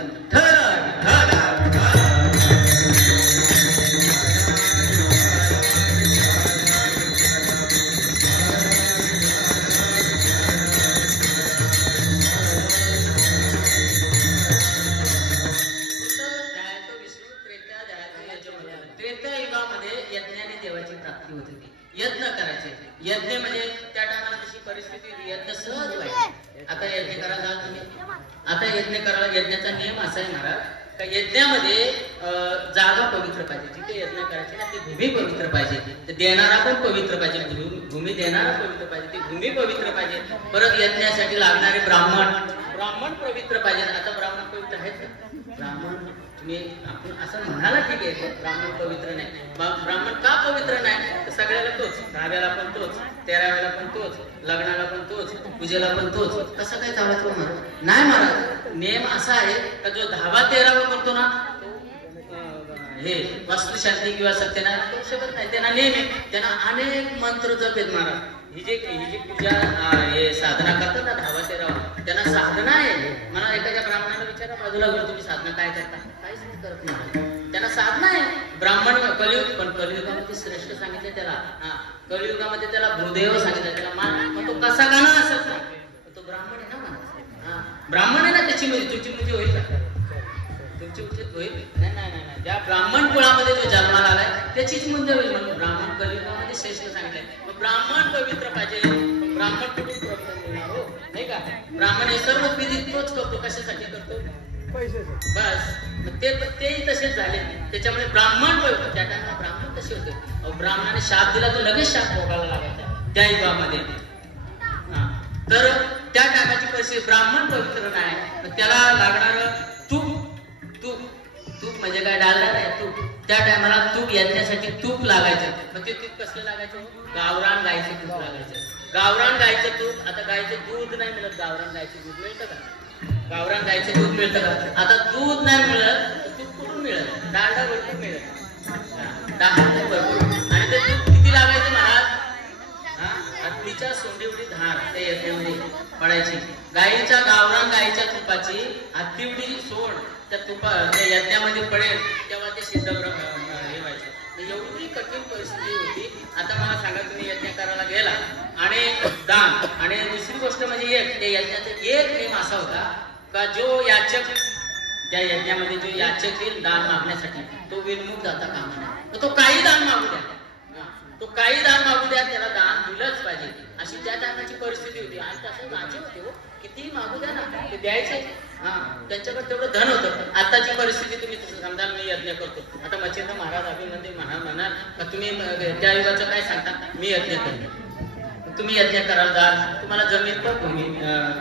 यज्ञ करायचे। यज्ञ म्हणजे त्या टायमाला कशी परिस्थिती होती, यज्ञ सहज व्हायचे। आता यज्ञ करायला जाल तुम्ही, आता यज्ञ करायला, यज्ञाचा नियम असा आहे महाराज का यज्ञामध्ये जागा पवित्र पाहिजे, जिथे यज्ञ करायचे ना ती भूमी पवित्र पाहिजे, ते देणारा पण पवित्र पाहिजे, भूमी देणारा पवित्र पाहिजे, ती भूमी पवित्र पाहिजे। परत यज्ञासाठी लागणारे ब्राह्मण पवित्र पाहिजे। आता ब्राह्मण पवित्र आहेत का? ब्राह्मण तुम्ही आपण असं म्हणाला ठीक आहे, ब्राह्मण पवित्र नाही। ब्राह्मण का पवित्र नाही? तर सगळ्याला तोच, 10व्याला पण तोच, 13व्याला पण तोच, लग्नाला पण तोच, पूजेला पण तोच, कसं काय चालत महाराज? नाही महाराज, नियम असा आहे का जो 10वा 13वा करतो ना हे वास्तुशांती किंवा सत्यनारायण करू शकत नाही, त्यांना नेम आहे, त्यांना अनेक मंत्र जपेत महाराज। ही जी पूजा हे साधना करतात ना 10वा 13वा, त्यांना साधना आहे। मला एखाद्या ब्राह्मणाला विचारा बाजूला घेऊन, तुम्ही साधना काय करता? काहीच करत नाही, त्यांना साधना आहे। ब्राह्मण कलियुग, पण कलियुगामध्ये श्रेष्ठ सांगितले त्याला, कलियुगामध्ये त्याला भूदेव सांगितलं, त्याला मान, मग तो कसा गाणं असत नाही, तो ब्राह्मण आहे ना महाराज। ब्राह्मण आहे ना त्याची मुलगी, तुमची मुलगी होईल का? तुमची मुलगी होईल? नाही नाही नाही नाही. ज्या ब्राह्मण कुळामध्ये जो जन्माला आलाय त्याचीच मुलगी होईल. म्हणून ब्राह्मण कलियुगामध्ये श्रेष्ठ सांगितलंय. मग ब्राह्मण पवित्र पाहिजे. ब्राह्मण कुठून प्रवृत्त मिळणार हो, नाही का? ब्राह्मण हे सर्व विधी तोच करतो. कशासाठी करतो? बस. मग तेही तसेच झाले. त्याच्यामुळे ब्राह्मण पवित्र. त्या टाइमला ब्राह्मण तसे होते. ब्राह्मणाने शाप दिला तर लगेच शाप भोगायला लागायचा त्या युगामध्ये. तर त्या टायमाची परिस्थिती, ब्राह्मण पवित्र नाही, तर त्याला लागणार तूप. तूप म्हणजे काय? डालडा नाही, तूप. त्या टायमाला तूप यज्ञासाठी तूप लागायचं. मग ते तूप कसलं लागायचं? गावरान गायचं तूप लागायचं. गावरान गायचं तूप. आता गायचं दूध नाही मिळत. गावरान गायचं दूध मिळतं का? गावरान गायचं दूध मिळतं का? आता दूध नाही मिळत तर तूप कुठून मिळत? डालडा भरपूर मिळत. डालडा भरपूर. आणि ते तूप किती लागायचं महाराज? हत्तीच्या सोंडीवडी धार त्या यज्ञामध्ये पडायची. गावरान गायीच्या तुपाची हत्तीवडी सोड त्या यज्ञामध्ये पडेल तेव्हा ते सिद्ध हे व्हायचं. एवढी कठीण परिस्थिती होती. आता मला सांगा, तुम्ही यज्ञ करायला गेला आणि दान. आणि दुसरी गोष्ट म्हणजे त्या यज्ञाचा एक नियम असा होता का जो याचक, त्या यज्ञामध्ये जो याचक येईल दान मागण्यासाठी, तो विनमुख जाता कामा नये. तो काही दान मागू द्या, तो काही दान मागू द्या, त्याला दान दिलंच पाहिजे. अशी त्या टायमाची परिस्थिती होती. आणि तसं राजे होते हो, कितीही मागू द्या ना, ते द्यायचे. त्यांच्याकडे तेवढं धन होतं. आताची परिस्थिती तुम्ही समजा, मी यज्ञ करतो. आता मच्छिंद्र महाराज अभिनंदन महाराज म्हणाल का तुम्ही त्या युगाचं काय सांगता? मी यज्ञ करतो. तुम्ही यज्ञ कराल, दान, तुम्हाला जमीन पण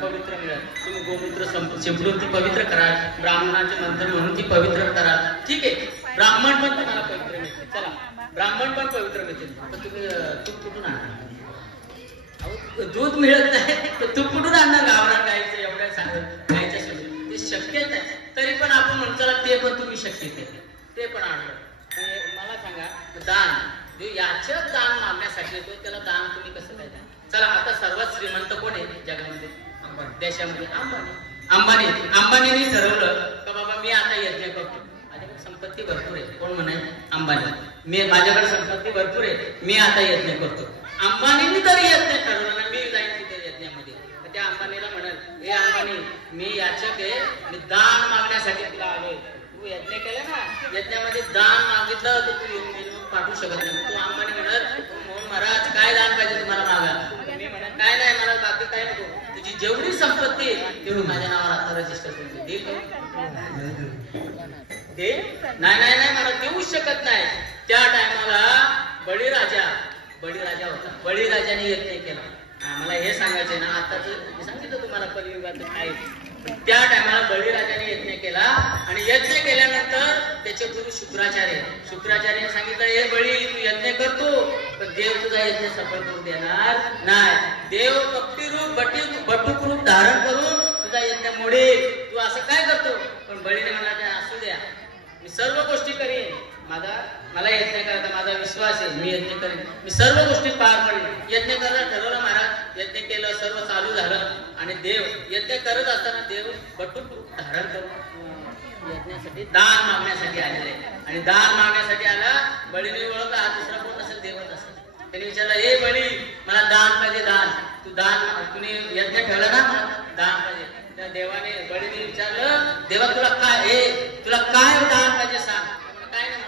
पवित्र मिळेल. तुम्ही गोमूत्र शिंपडून ती पवित्र कराल. ब्राह्मणाचे मंत्र म्हणून ती पवित्र कराल. ठीक आहे, ब्राह्मण पण तुम्हाला पवित्र मिळते. चला, ब्राह्मण पण पवित्र मिळतील. पण तुम्ही तूप कुठून आणणार? दूध मिळत नाही तर तूप कुठून आणणार? गावरान गायचं एवढ्या सांगत गायच्या सोबत ते शक्यच नाही. तरी पण आपण म्हणतो ते पण तुम्ही शक्य केले, ते पण आणलं. मला सांगा, दान जो याचक दान मागण्यासाठी येतो त्याला दान तुम्ही कसं काय द्या? चला, आता सर्वात श्रीमंत कोण आहे जगामध्ये? देशामध्ये अंबानीने ठरवलं का बाबा मी आता यज्ञ करतो. माझ्याकडे संपत्ती भरपूर आहे. कोण म्हणाय? अंबानी. माझ्याकडे संपत्ती भरपूर आहे, मी आता यज्ञ करतो. अंबानीने जर यज्ञ ठरवलं ना, मी जाईन तिथे यज्ञामध्ये, तर त्या अंबानीला म्हणाल, हे अंबानी, मी याचक आहे, मी दान मागण्यासाठी तुला आलोय. तू यज्ञ केलं ना, यज्ञामध्ये दान मागितलं तर तू पाठवू शकत नाही. तू अंबानी म्हणाल, मोहन महाराज काय दान पाहिजे तुम्हाला मागा? मी म्हणा काय नाही, मला बाकी काय नको, तुझी जेवढी संपत्ती तेवढी माझ्या नावावर आता रजिस्टर करून दे. ते नाही मला देऊच शकत नाही. त्या टायमाला बळीराजा होता. बळीराजाने यज्ञ केला. मला हे सांगायचंय ना, आताच सांगितलं तुम्हाला कलियुगाचं काय. त्या टायमाला बळीराजाने यज्ञ केला. आणि यज्ञ केल्यानंतर त्याचे गुरु शुक्राचार्याने सांगितलं, हे बळी, तू यज्ञ करतो पण देव तुझा यज्ञ सफल करून देणार नाही. देव कपटीरूप बटूक रूप धारण करून तुझा यज्ञ मोडेल. तू असं काय करतो? पण बळीने मला असू द्या, मी सर्व गोष्टी करीन. मला यज्ञ करायचा माझा विश्वास आहे, मी यज्ञ करेन, मी सर्व गोष्टी पार पडेन. यज्ञ करायला ठरवलं महाराज. यज्ञ केलं, सर्व चालू झालं. आणि देव यज्ञ करत असताना देव बटूक रूप धारण करून यज्ञासाठी दान मागण्यासाठी आलेले. आणि दान मागण्यासाठी आला. बळीने ओळखला, हा दुसरा कोण नसेल, देवच असेल. त्याने विचारलं, हे बळी, मला दान पाहिजे, दान. तू दान, तुम्ही यज्ञ ठेवला ना, मला दान पाहिजे. त्या देवाने, बळीने विचारलं, देवा तुला काय दान पाहिजे सांग. काय नाही,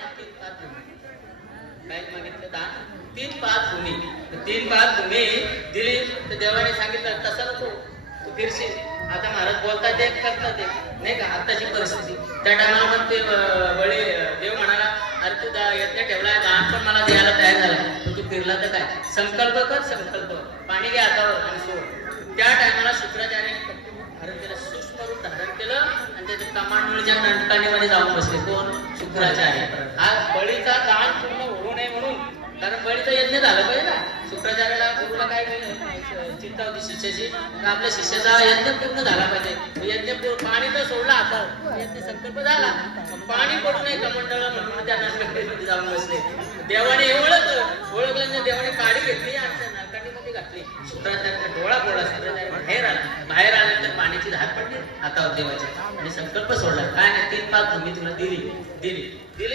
काय मागितलं दान? 3 पाच भूमी. 3 पाच भूमी दिली. तर देवाने सांगितलं, तसं नको, तू फिरशील. आता महाराज बोलतात ते करतात ते, नाही का? आताची परिस्थिती. त्या टायमाला पण ते देव म्हणाला, अरे तू यज्ञ ठेवलाय, दान पण मला द्यायला तयार झालाय, पण तू फिरला तर काय? संकल्प कर, पाणी घे हातावर आणि सोड. त्या टायमाला शुक्राचार्याने धारण केलं, सूक्ष्म रूप धारण केलं. आणि त्याच्या कमांडोळीच्या नटकानीमध्ये जाऊन बसले. कोण? शुक्राचार्य. हा बळीचा दान पूर्ण होऊ नये म्हणून, कारण बळीचा यज्ञ झालं पाहिजे ना. शुक्राचार्याला, गुरुला काय चिंता होती शिष्याची, आपल्या शिष्याचा यज्ञ पूर्ण झाला पाहिजे. यज्ञ पाणी तर सोडला हातावर, यज्ञ संकल्प झाला, पाणी पडू नये कमंडळ म्हणून त्या नटकानीमध्ये जाऊन बसले. देवाने ओळखलं, देवाने काडी घेतली आणि त्या नटकानीमध्ये घातली. शुक्राचार्याचा डोळा फोडला. शुक्राचार्य बाहेर आल्यानंतर पाण्याची धार पडली हातावर देवाच्या. आणि संकल्प सोडला, काय नाही, 3 पाच भूमी तुला दिली.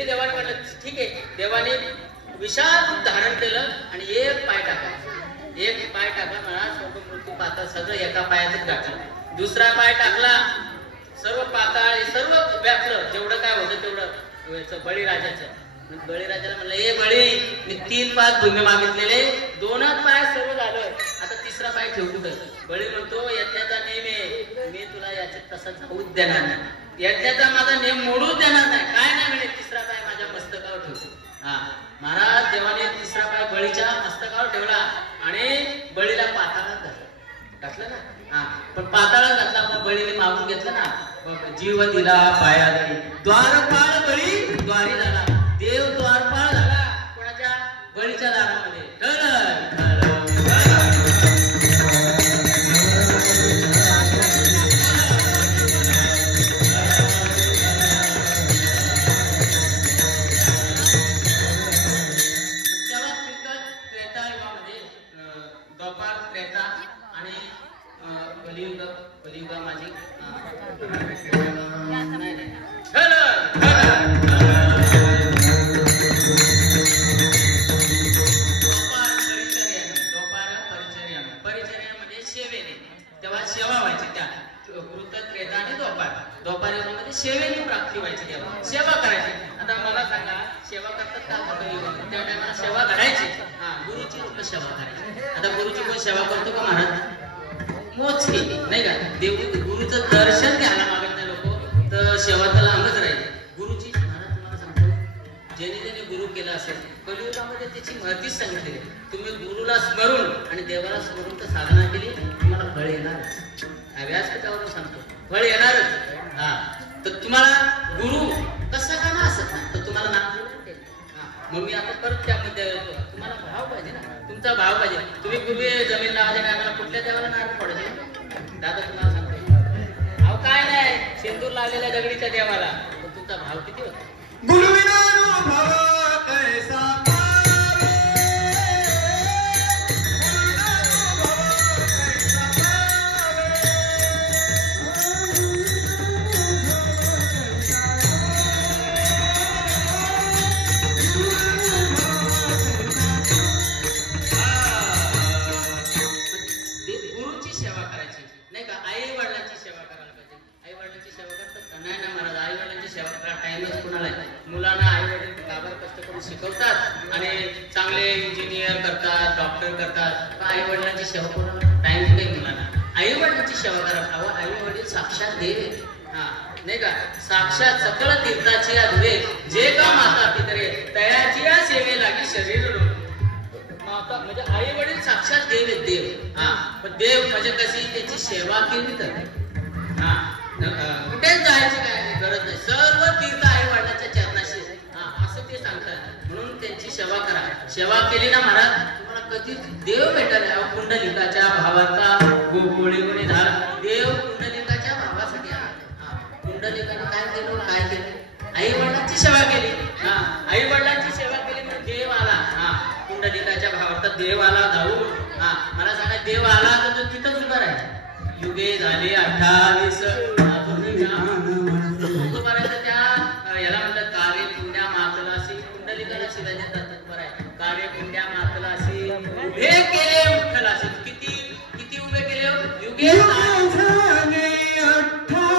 देवाने म्हटलं ठीक आहे. देवाने विशाल रूप धारण केलं आणि एक पाय टाका मला, स्वतः मृत्यू पाहता सगळं एका पायातच गाठलं. दुसरा पाय टाकला, सर्व पाताळ सर्व व्यापलं, जेवढं काय होतं तेवढं बळीराजाचं. बळीराजाला म्हणलं, ए बळी, मी 3 पाय भूमी मागितलेले, 2च पाय सर्व झालं, आता तिसरा पाय ठेव कुठं? बळी म्हणतो, यज्ञाचा नेम आहे, मी तुला याच्यात तसा जाऊच देणार नाही, यज्ञाचा माझा नेम मोडूच देणार नाही. काय नाही म्हणे, तिसरा पाय माझ्या मस्तकावर ठेवतो. हा, महाराज देवाने तिसरा पाय बळीच्या मस्तकावर ठेवला आणि बळीला पाताळात घातलं ना. हा, पण पाताळात घातला, पण बळीने मागून घेतलं ना, जीव दिला पाया द्वारपाळ बळी द्वारी झाला, देव द्वारपाळ झाला कोणाच्या? बळीच्या दारामध्ये. कलियुगा माझी परिचर्यामध्ये सेवेने तेव्हा सेवा व्हायची, त्या कृतज्ञता आणि द्वापार युगामध्ये सेवेने प्राप्ती व्हायची, तेव्हा सेवा करायची. आता मला सांगा, सेवा करतात का? त्या टायमाला सेवा घडायची. हा, गुरुची लोक सेवा करायची. आता गुरुची कोण सेवा करतो का महाराज? मोजके नाही का? गुरुचं दर्शन घ्यायला मागत नाही लोक, तर सेवा तर लांबच राहील. गुरुची महाराज तुम्हाला सांगतो, ज्याने ज्याने गुरु केला असेल कलियुगामध्ये त्याची महतीच सांगितली. तुम्ही गुरुला स्मरून आणि देवाला स्मरून तर साधना केली, तुम्हाला फळ येणारच. व्यासपीठावरून सांगतो, फळ येणारच. हा, तर तुम्हाला गुरु कसा का ना असत ना, तर तुम्हाला नाम. मग मी आता परत त्यामध्ये तुम्हाला भाव पाहिजे ना, तुमचा भाव पाहिजे. तुम्ही पूर्वी जमीन लावायच्या टायमाला कुठल्या देवाला नारळ फोडायचे? दादा तुम्हाला सांगतो, भाव काय नाही, सिंदूर लावलेल्या दगडीच्या देवाला. पण तुमचा भाव किती होता? मुलांना आई वडील गावात कष्ट करून शिकवतात आणि चांगले इंजिनियर करतात, डॉक्टर करतात. आई वडिलांची सेवा करून टाइम नाही मुलांना. आई वडिलांची सेवा करा. आई वडील साक्षात देव आहेत. हा, नाही का? साक्षात सकल तीर्थाची आधुरे जे का माता पितरे तयाची या सेवे लागी शरीर माता. म्हणजे आई वडील साक्षात देव आहेत, देव. हा, पण देव म्हणजे कशी? त्याची सेवा केली तर. हा, कुठेच जायची काय गरज नाही, सर्व तीर्थ आई वडिलांच्या चरणाशी. हा, असं ते सांगतात. म्हणून त्यांची सेवा करा. सेवा केली ना महाराज, तुम्हाला कधी देव भेटेल. कुंडलिकाच्या भावाचा गोळी झाला. देव कुंडलिकाच्या भावासाठी आला. कुंडलिकाने काय केलं? काय केलं? आई वडिलांची सेवा केली. हा, आई वडिलांची सेवा केली म्हणून देव आला. हा, कुंडलिकाच्या भावाचा देव आला जाऊन. हा, मला सांगा, देव आला तर तो तिथंच उभा राहील. युगे झाले 28, त्या याला म्हणतात कार्य पुण्या मातलाशी. कुंडलिकाला शिवाय देतात. बरं आहे, कार्य पुण्या मातलाशी उभे केले विठ्ठलाशी. किती किती उभे केले? युगे झाले 28,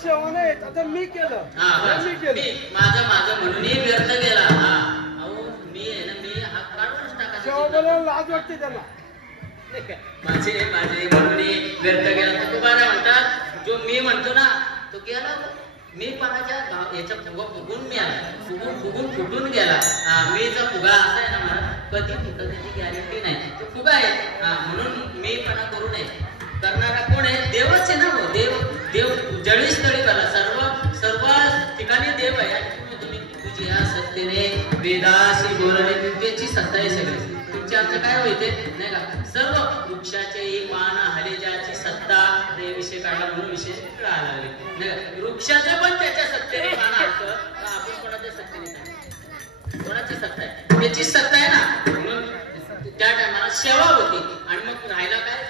सेवा नाही. आता मी केलं, माझं म्हणून व्यर्थ गेला. मी आहे ना, मी हा काढूनच टाका. सेवा बोलायला लाज वाटते त्याला. माझे म्हणून व्यर्थ गेला. तर तुम्हाला म्हणतात, जो मी म्हणतो ना तो गेला. मी पणाच्या याच्या फुगून मी आला, फुगून फुटून गेला. मीचा फुगा असा आहे ना मला, कधी त्याची गॅरंटी नाही. तो फुगा आहे. म्हणून मी पणा करू नये. करणारा कोण आहे? देवच आहे ना. देव जळी स्थळी करा. सर्व ठिकाणी देव आहे. तुम्ही तुझी या सत्तेने वेदाशी बोलणे त्याची सत्ता आहे सगळी. तुमचे आमचं काय होते नाही का? सर्व वृक्षाचे पान हलेजाची सत्ता. ते विषय काढला म्हणून विषय कळायला लागले. वृक्षाचं पण त्याच्या सत्तेने पान असतं. आपण कोणाच्या सत्तेने कोणाची सत्ता आहे? त्याची सत्ता आहे ना. म्हणून त्या टायमाला सेवा होती. आणि मग राहिला काय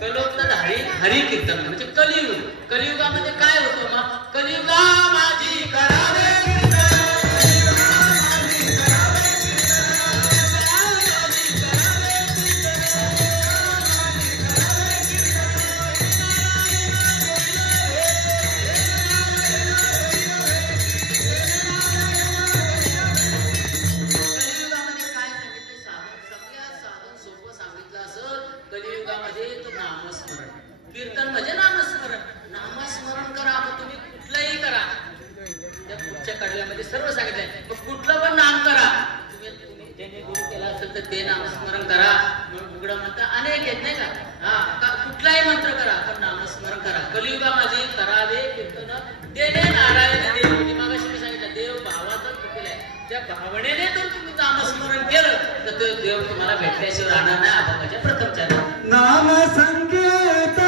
कलोतलं हरी कीर्तन म्हणजे कलियुग. कलियुगामध्ये काय होतं मग? कलियुगा माझी करावे कीर्तन म्हणजे नामस्मरण. नामस्मरण करा. मग तुम्ही कुठलंही करा. त्या पुढच्या कडव्यामध्ये सर्व सांगितलंय. मग कुठलं पण नाम करा. तुम्ही ज्याने गुरु केला असेल तर ते नामस्मरण करा. म्हणून उघडं म्हणता अनेक येत नाही का? कुठलाही मंत्र करा पण नामस्मरण करा. कलियुगामध्ये करावे कीर्तन देणे नारायण देव. मागाशी मी सांगितलं देव भावाचा चुकेला आहे. त्या भावनेने जर तुम्ही नामस्मरण केलं तर तो देव तुम्हाला भेटल्याशिवाय राहणार नाही. अभंगाच्या प्रथम चरण नाम संकेत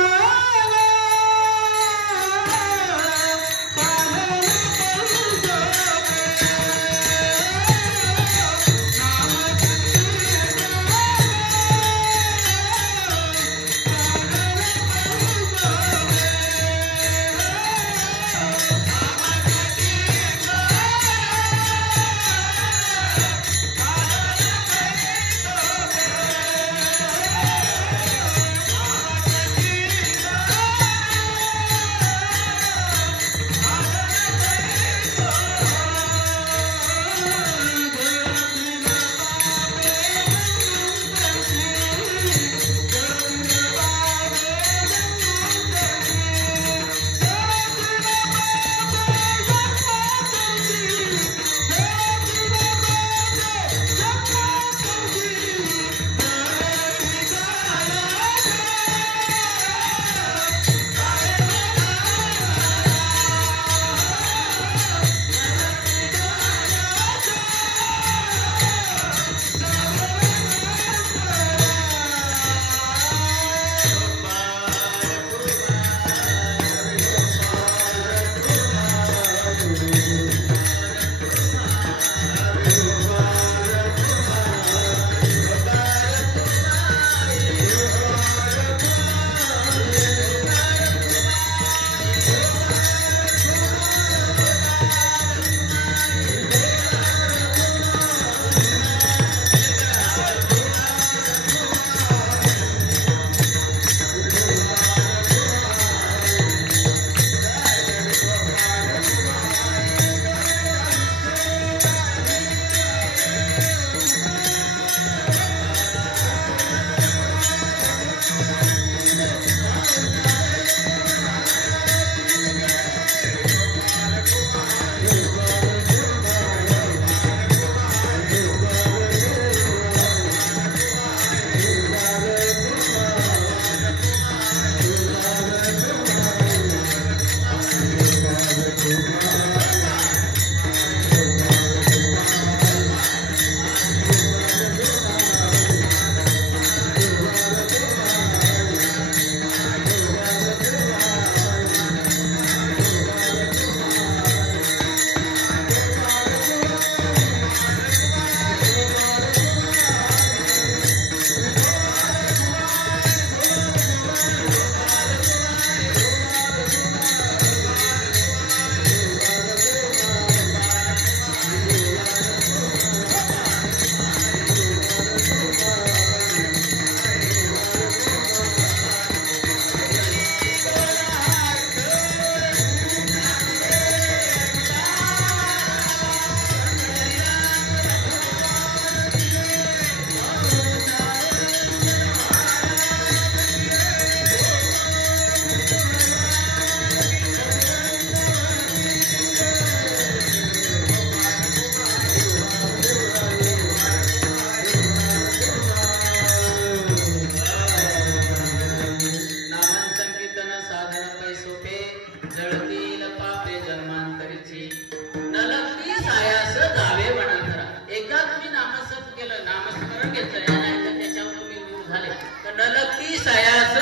नलकी सायास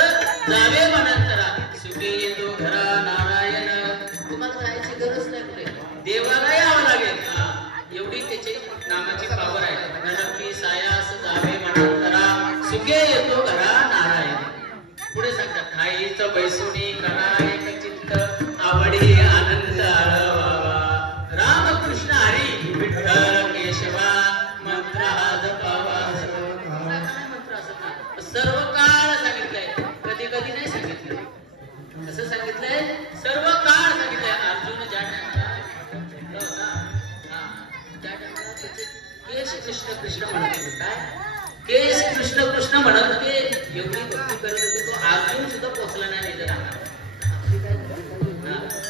जावे मनांतरा सुखे येतो घरा नारायण. तुम्हाला जायची गरज नाही पुढे, देवाला यावं लागेल. सुखे येतो घरा नारायण. पुढे सांगतात नाहीच बैसुनी करा एक चित्त आवडी आनंद आळवावा. रामकृष्ण हरी विठ्ठल केशवा मंत्र हा जपावा. मंत्र असं सर्व काळ सांगितलंय, कधी कधी नाही सांगितलंय. कसं सांगितलंय? सर्व काळ सांगितलंय. अर्जुन ज्या टायमाला होता त्या टायमाला त्याचे केश कृष्ण कृष्ण म्हणत होते. काय केश कृष्ण कृष्ण म्हणत होते, एवढी भक्ती करत होते. तो अर्जुन सुद्धा पोहोचला नाही जरा.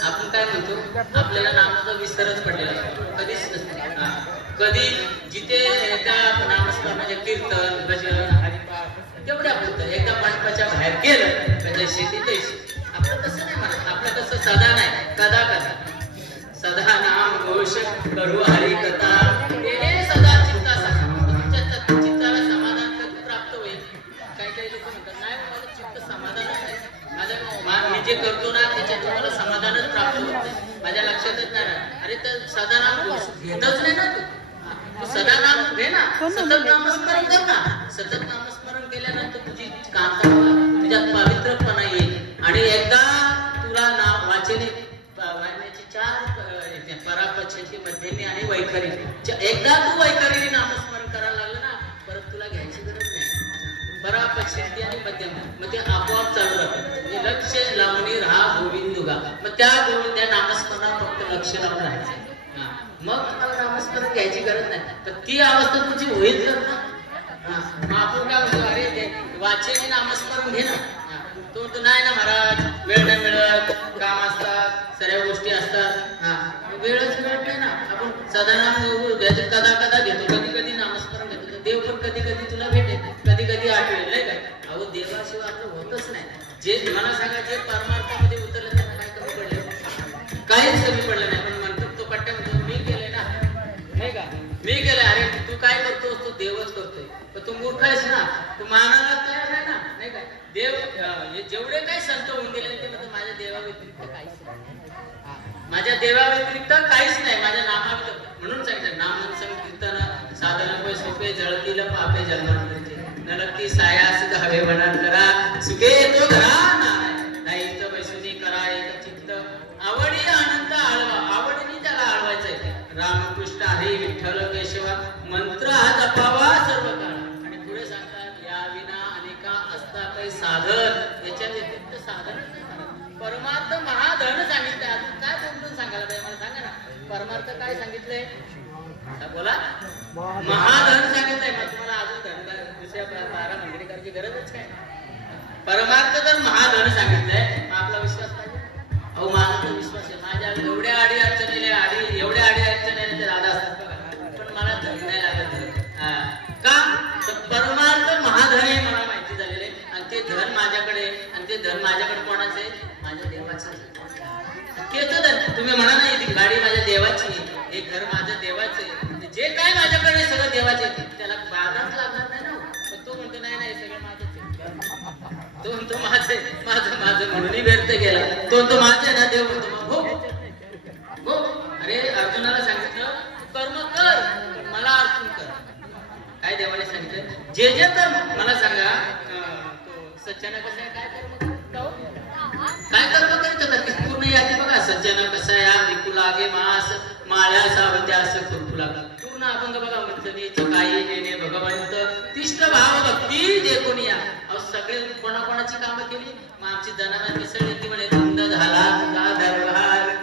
आपण काय म्हणतो, आपल्याला नामाचा विसरच पडलेला असतो, कधीच नसते. कधी जिथे त्या नामस्मरणाचे कीर्तन भजन हरिपाठ तेवढ्या पुरतं. एकदा मंडपाच्या बाहेर गेलं त्याच्या शेती तैशी. आपलं तसं नाही म्हणत. आपलं कसं सदा नाही, कदा कदा. सदा नाम घोष करू हरी कथा. हे सदा चित्ताचा. तुमच्या चित्ताला समाधान कधी प्राप्त होईल? काही काही लोक म्हणतात नाही माझं चित्त समाधान आहे, मी जे करतो ना त्याच्यात तुम्हाला समाधानच प्राप्त होत नाही, माझ्या लक्षातच नाही राहत. अरे तर सदा नाम घोष घेतच नाही ना तू सदा नाम घे ना, सतत नामस्मरण कर ना. सतत नामस्मरण केल्यानंतर तुझी कांता तुझ्यात पवित्रपणा येईल. आणि एकदा तुला नाव वाचने वाचण्याची 4 परापक्षाची मध्यमी आणि वैखरी. एकदा तू वैखरीने नामस्मरण करायला लागलं ना, परत तुला घ्यायची गरज नाही. परापक्षाची आणि मध्यम मग ते आपोआप चालू राहतं. लक्ष लावून राहा गोविंदुगा. मग त्या गोविंद नामस्मरणात फक्त लक्ष लावून राहायचं. मग तुम्हाला नामस्मरण घ्यायची गरज नाही. तर ती अवस्था तुमची होईल तर ना. मग आपण काय म्हणतो, अरे वाचेने नामस्मरण घे ना. तो नाही ना महाराज, वेळ नाही मिळत, काम असतात, सर्व गोष्टी असतात, वेळच मिळत नाही ना. आपण सदा नाम कदा कदा घेतो, कधी कधी नामस्मरण घेतो. देव पण कधी कधी तुला भेटेल, कधी कधी आठवेल नाही काय. अहो देवाशिवाय आपलं होतच नाही. जे मला सांगा, जे परमार्थामध्ये उतरलं त्यांना काय कमी पडलं? काहीच कमी पडलं नाही. पण म्हणतो तो पट्ट्या म्हणतो मी केलंय ना, नाही का, मी केलंय. अरे तू काय करतोस? तो देवच करतोय. पण तू मूर्ख आहेस ना, तू मानायला तयार आहे ना, नाही काय. देव जेवढे काही संत होऊन गेले ते म्हणतात माझ्या देवा व्यतिरिक्त काहीच नाही, माझ्या देवा व्यतिरिक्त काहीच नाही, माझ्या नामाव्यतिरिक्त. म्हणून सांगितलं नाम संकीर्तन साधन सोपे जळतील पापे जन्मांतरचे नलक्ती सायास हवे म्हणाल करा. सुखे येतो घरा नाही तर बैसुनी करा एक चित्त आवडी आनंद आळवा. आवडीने त्याला आळवायचं आहे. रामकृष्ण हरी विठ्ठल केशवा मंत्र हा जपावा सर्व काळ. आणि पुढे सांगतात या विना अनेका असता काही साधन, याच्या व्यतिरिक्त साधनच नाही. परमार्थ महाधन सांगितलंय. अजून काय समजून सांगायला पाहिजे मला सांगा ना. परमार्थ काय सांगितलंय बोला? महाधन सांगितलंय. मग तुम्हाला अजून दुसऱ्या 12 मंदिरी करायची गरजच काय? परमार्थ तर महाधन सांगितलंय. आपला विश्वास पाहिजे. अहो माझा तर विश्वास आहे. माझ्या एवढ्या आडी अडचणीला एवढ्या आडी अडचणीला ते दादा असतात बघा, पण मला धन नाही लागत. का? परमार्थ महाधन आहे मला माहिती झालेलं आहे. आणि ते धन माझ्याकडे, आणि ते धन माझ्याकडे कोणाचं आहे? माझ्या देवाचं आहे. तुम्ही म्हणा नाही ती गाडी माझ्या देवाची, हे घर माझं देवाचं आहे, जे काय माझ्याकडे सगळं देवाचे, त्याला बाजाच लागणार नाही ना. पण तो म्हणतो नाही नाही सगळं माझंच आहे. तो म्हणतो माझं माझं माझं म्हणून व्यर्थ गेला. तो म्हणतो माझं आहे ना. देव म्हणतो हो हो. अरे अर्जुनाला सांगितलं कर्म कर, पण मला अर्पण कर. काय देवाने सांगितलं? जे जे कर्म मला सांगा. तो सच्चाना कसं आहे? काय कर्म करतो? काय कर्म करीत होता? पूर्ण यादी बघा. सज्जन कसा या विकुलागे मास माळ्या सावत्या असं खुरपू लागला. पूर्ण अभंग बघा. वंचनेचं काही नेणे भगवंत तिष्ठ भाव भक्ती देखून या. अहो सगळे कोणाकोणाची कामं केली. मग आमची जनावर मिसळली ती म्हणे धुंद झाला तुझा दरबार.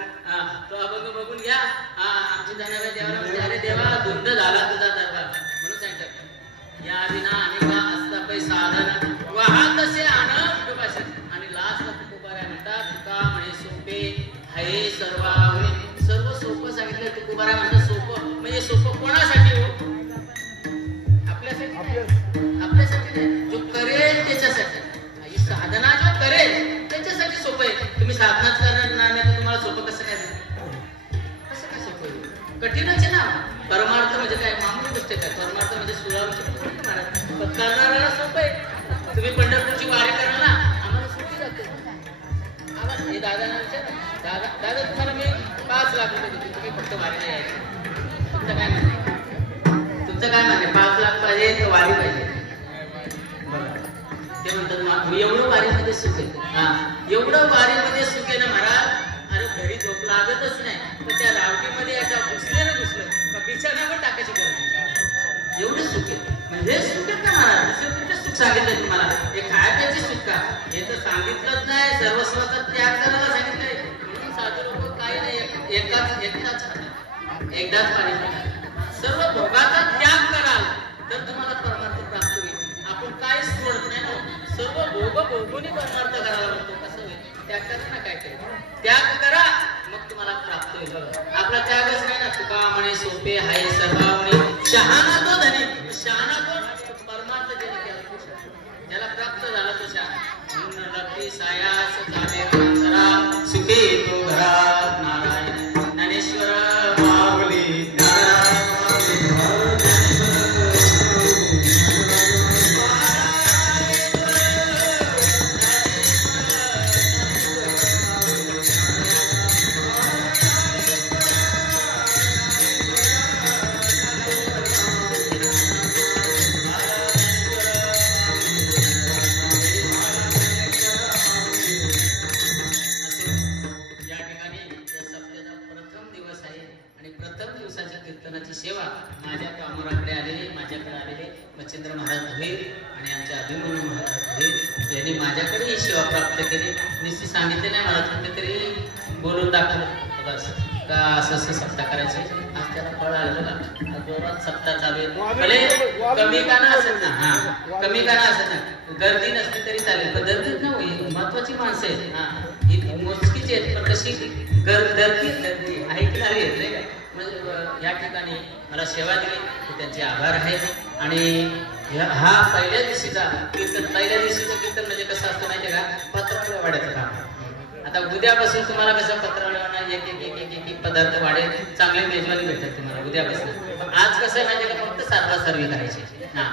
तो अभंग बघून घ्या. आमची जनावर देवाला म्हणजे अरे देवा धुंद झाला तुझा दरबार. म्हणून सांगतात या विना अनेका असता पै साधन वाहत असे आनंद भाषण. आणि लास्ट तुकोबाऱ्या म्हणतात तुका म्हणे सोपे हे सर्व सोपं सांगितलं. तुकोबाऱ्या म्हणतात सोपं म्हणजे सोपं कोणासाठी हो? आपल्यासाठी आपल्यासाठी जो करेल त्याच्यासाठी. ही साधना जो करेल त्याच्यासाठी सोपं आहे. तुम्ही साधनाच करणार नाही तर तुम्हाला सोपं कसं काय? कसं काय सोपं? कठीणच आहे ना. परमार्थ म्हणजे काय? मामूली गोष्ट काय? परमार्थ म्हणजे करणाऱ्याला सोपं आहे. तुम्ही पंढरपूरची वारी कराल ना, आम्हाला सोपी जाते. आम्हाला हे दादांना विचारा, दादा तुम्हाला मी 5 लाख रुपये देतो, तुम्ही फक्त वारीला यायचं. तुमचं काय म्हणणे? 5 लाख पाहिजे तर वारी पाहिजे? एवढं वारीमध्ये सुख आहे. हा एवढं वारीमध्ये सुख आहे ना महाराज. अरे घरी झोप लागतच नाही, तर त्या रावटीमध्ये एका घुसलं बिछाना पण टाकायची गरज नाही. एवढं सुख आहे. म्हणजे सुख आहे का महाराज? दुसरं कुठे सुख सांगितलंय तुम्हाला? हे खायची सुख का? हे तर सांगितलंच नाही. सर्वस्वाचा त्याग करायला सांगितलंय. म्हणून साधू लोक काही नाही, एकदाच पाणी सर्व भोगाचा त्याग कराल तर तुम्हाला परमार्थ प्राप्त होईल. आपण काहीच सोडत नाही ना, सर्व भोगूनही परमार्थ करायला लागतो. कसं होईल? त्याग करा ना, काय करा, त्याग करा, मग तुम्हाला प्राप्त होईल. बघा आपला त्यागच नाही ना. तुका म्हणे सोपे हाय सर्व म्हणे शहाणा तो धनी. शहाणा तो परमार्थ ज्याला प्राप्त झाला तो शहाणा. म्हणून लक्ष्मी सायास जाणे अंतरा सुखे तो घरात नारायण ज्ञानेश्वर माऊली सेवा माझ्या कामाकडे आलेले, माझ्याकडे आलेले मच्छिंद्र महाराज धुळे आणि आमच्या अभिमन्यू महाराज धुळे यांनी माझ्याकडे ही सेवा प्राप्त केली. निश्चित सांगितले नाही मला, कुठेतरी बोलून दाखवलं बस का असं असं सप्ताह करायचे. आज त्याला फळ आलं बघा, जोरात सप्ताह चालू आहे. भले कमी का ना असेल ना, हा कमी का ना असेल ना, गर्दी नसली तरी चालेल, पण गर्दीत न होईल. महत्वाची माणसं आहेत, हा ही मोजकीच आहेत, पण कशी गर्दी ऐकणारी आहेत नाही का. म्हणजे या ठिकाणी मला सेवा दिली, त्यांचे आभार आहेत. आणि हा पहिल्या दिवशीचा कीर्तन, पहिल्या दिवशीचं कीर्तन म्हणजे कसं असतं माहिती का, पत्रावळ्या वाढायचं काम. आता उद्यापासून तुम्हाला कसं पत्रावळ्या एक एक एक एक एक पदार्थ वाढेल, चांगले मेजवानी भेटतात तुम्हाला उद्यापासून. पण आज कसं आहे माहिती का, फक्त सारवासारवी करायची. हा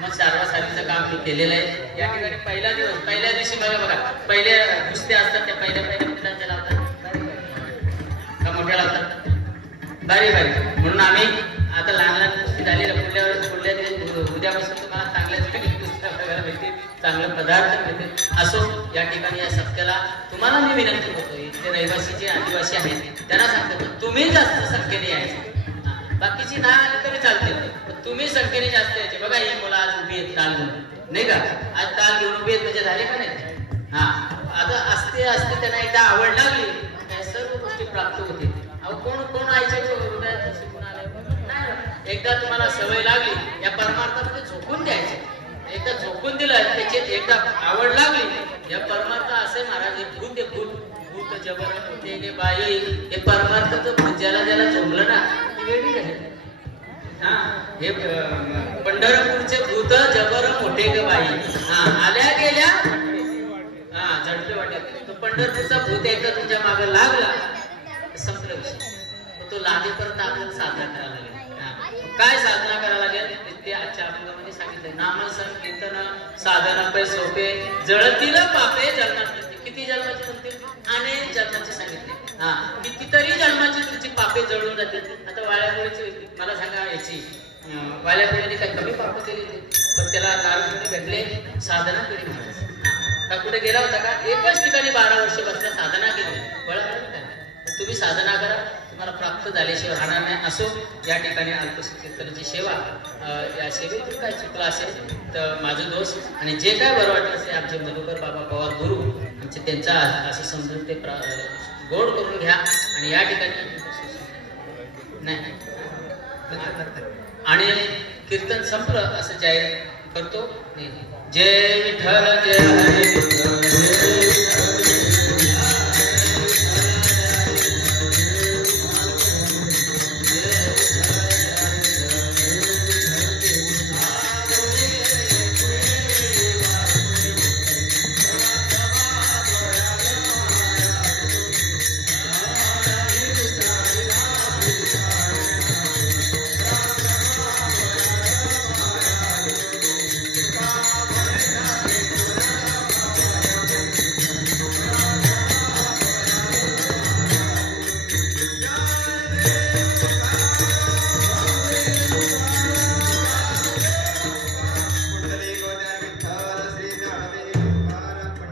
मग सारवासारवीचं काम मी केलेलं आहे. या ठिकाणी पहिला दिवस, पहिल्या दिवशी बघा पहिल्या कुस्त्या असतात, त्या पहिल्या मुलांच्या लावतात का मोठ्या लावतात बारी बारी. म्हणून आम्ही आता लहान लहान कुस्ती झालेल्या उद्यापासून तुम्हाला चांगल्या भेटतील, चांगले पदार्थ भेटतील. असो या ठिकाणी या सप्त्याला तुम्हाला मी विनंती करतो, इथले रहिवासी जे आदिवासी आहेत त्यांना सांगतो तुम्ही जास्त संख्येने यायचे. बाकीची नाही आली तरी चालते, पण तुम्ही संख्येने जास्त यायचे. बघा ही मुलं आज उभी आहेत ताल घेऊन नाही का, आज ताल घेऊन उभी आहेत म्हणजे झाले का नाही. हा आता असते असते त्यांना एकदा आवड लागली त्या सर्व गोष्टी प्राप्त होतील. कोण कोण आयचे शिकून आले नाही, एकदा तुम्हाला सवय लागली या परमार्थामध्ये झोकून द्यायचे. एकदा झोकून दिलं त्याची एकदा आवड लागली या परमार्थ. असे महाराज भूत भूत जबर होते गे बाई, हे परमार्थ तर ज्याला ज्याला झोपलं ना ती वेगळी झाली. हा हे पंढरपूरचे भूत जबर मोठे गे बाई, हा आल्या गेल्या हा झडपे वाटेल. तो पंढरपूरचा भूत एकदा तुमच्या मागे लागला संपलं विषय. तो लागेपर्यंत आपल्याला साधना करायला लागेल. काय साधना करायला लागेल ते आजच्या अभंगामध्ये सांगितलंय. नामस्मरण कीर्तन साधना पै सोपे जळतील पापे जन्माचे. किती जन्माचे म्हणतील? अनेक जन्माचे सांगितले. हा कितीतरी जन्माची तुमची पापे जळून जातील. आता वाळ्यामुळेची मला सांगा, याची वाळ्यामुळे काय कमी पाप केली होती, पण त्याला नारळ भेटले साधना केली म्हणायचं. का कुठे गेला होता का? एकच ठिकाणी 12 वर्ष बसला, साधना केली. वळा तुम्ही साधना करा, तुम्हाला प्राप्त झाल्याशिवाय राहणार नाही. असो या ठिकाणी अल्पशा कीर्तनाची सेवा, या सेवेतून काय चुकलं असेल तर माझं दोष, आणि जे काय बरं वाटलं असेल आमचे मधुकर बाबा पवार गुरु आमचे त्यांचा असं समजून ते गोड करून घ्या. आणि या ठिकाणी नाही आणि कीर्तन संपलं असं जाहीर करतो. जय विठ्ठल जय हरी.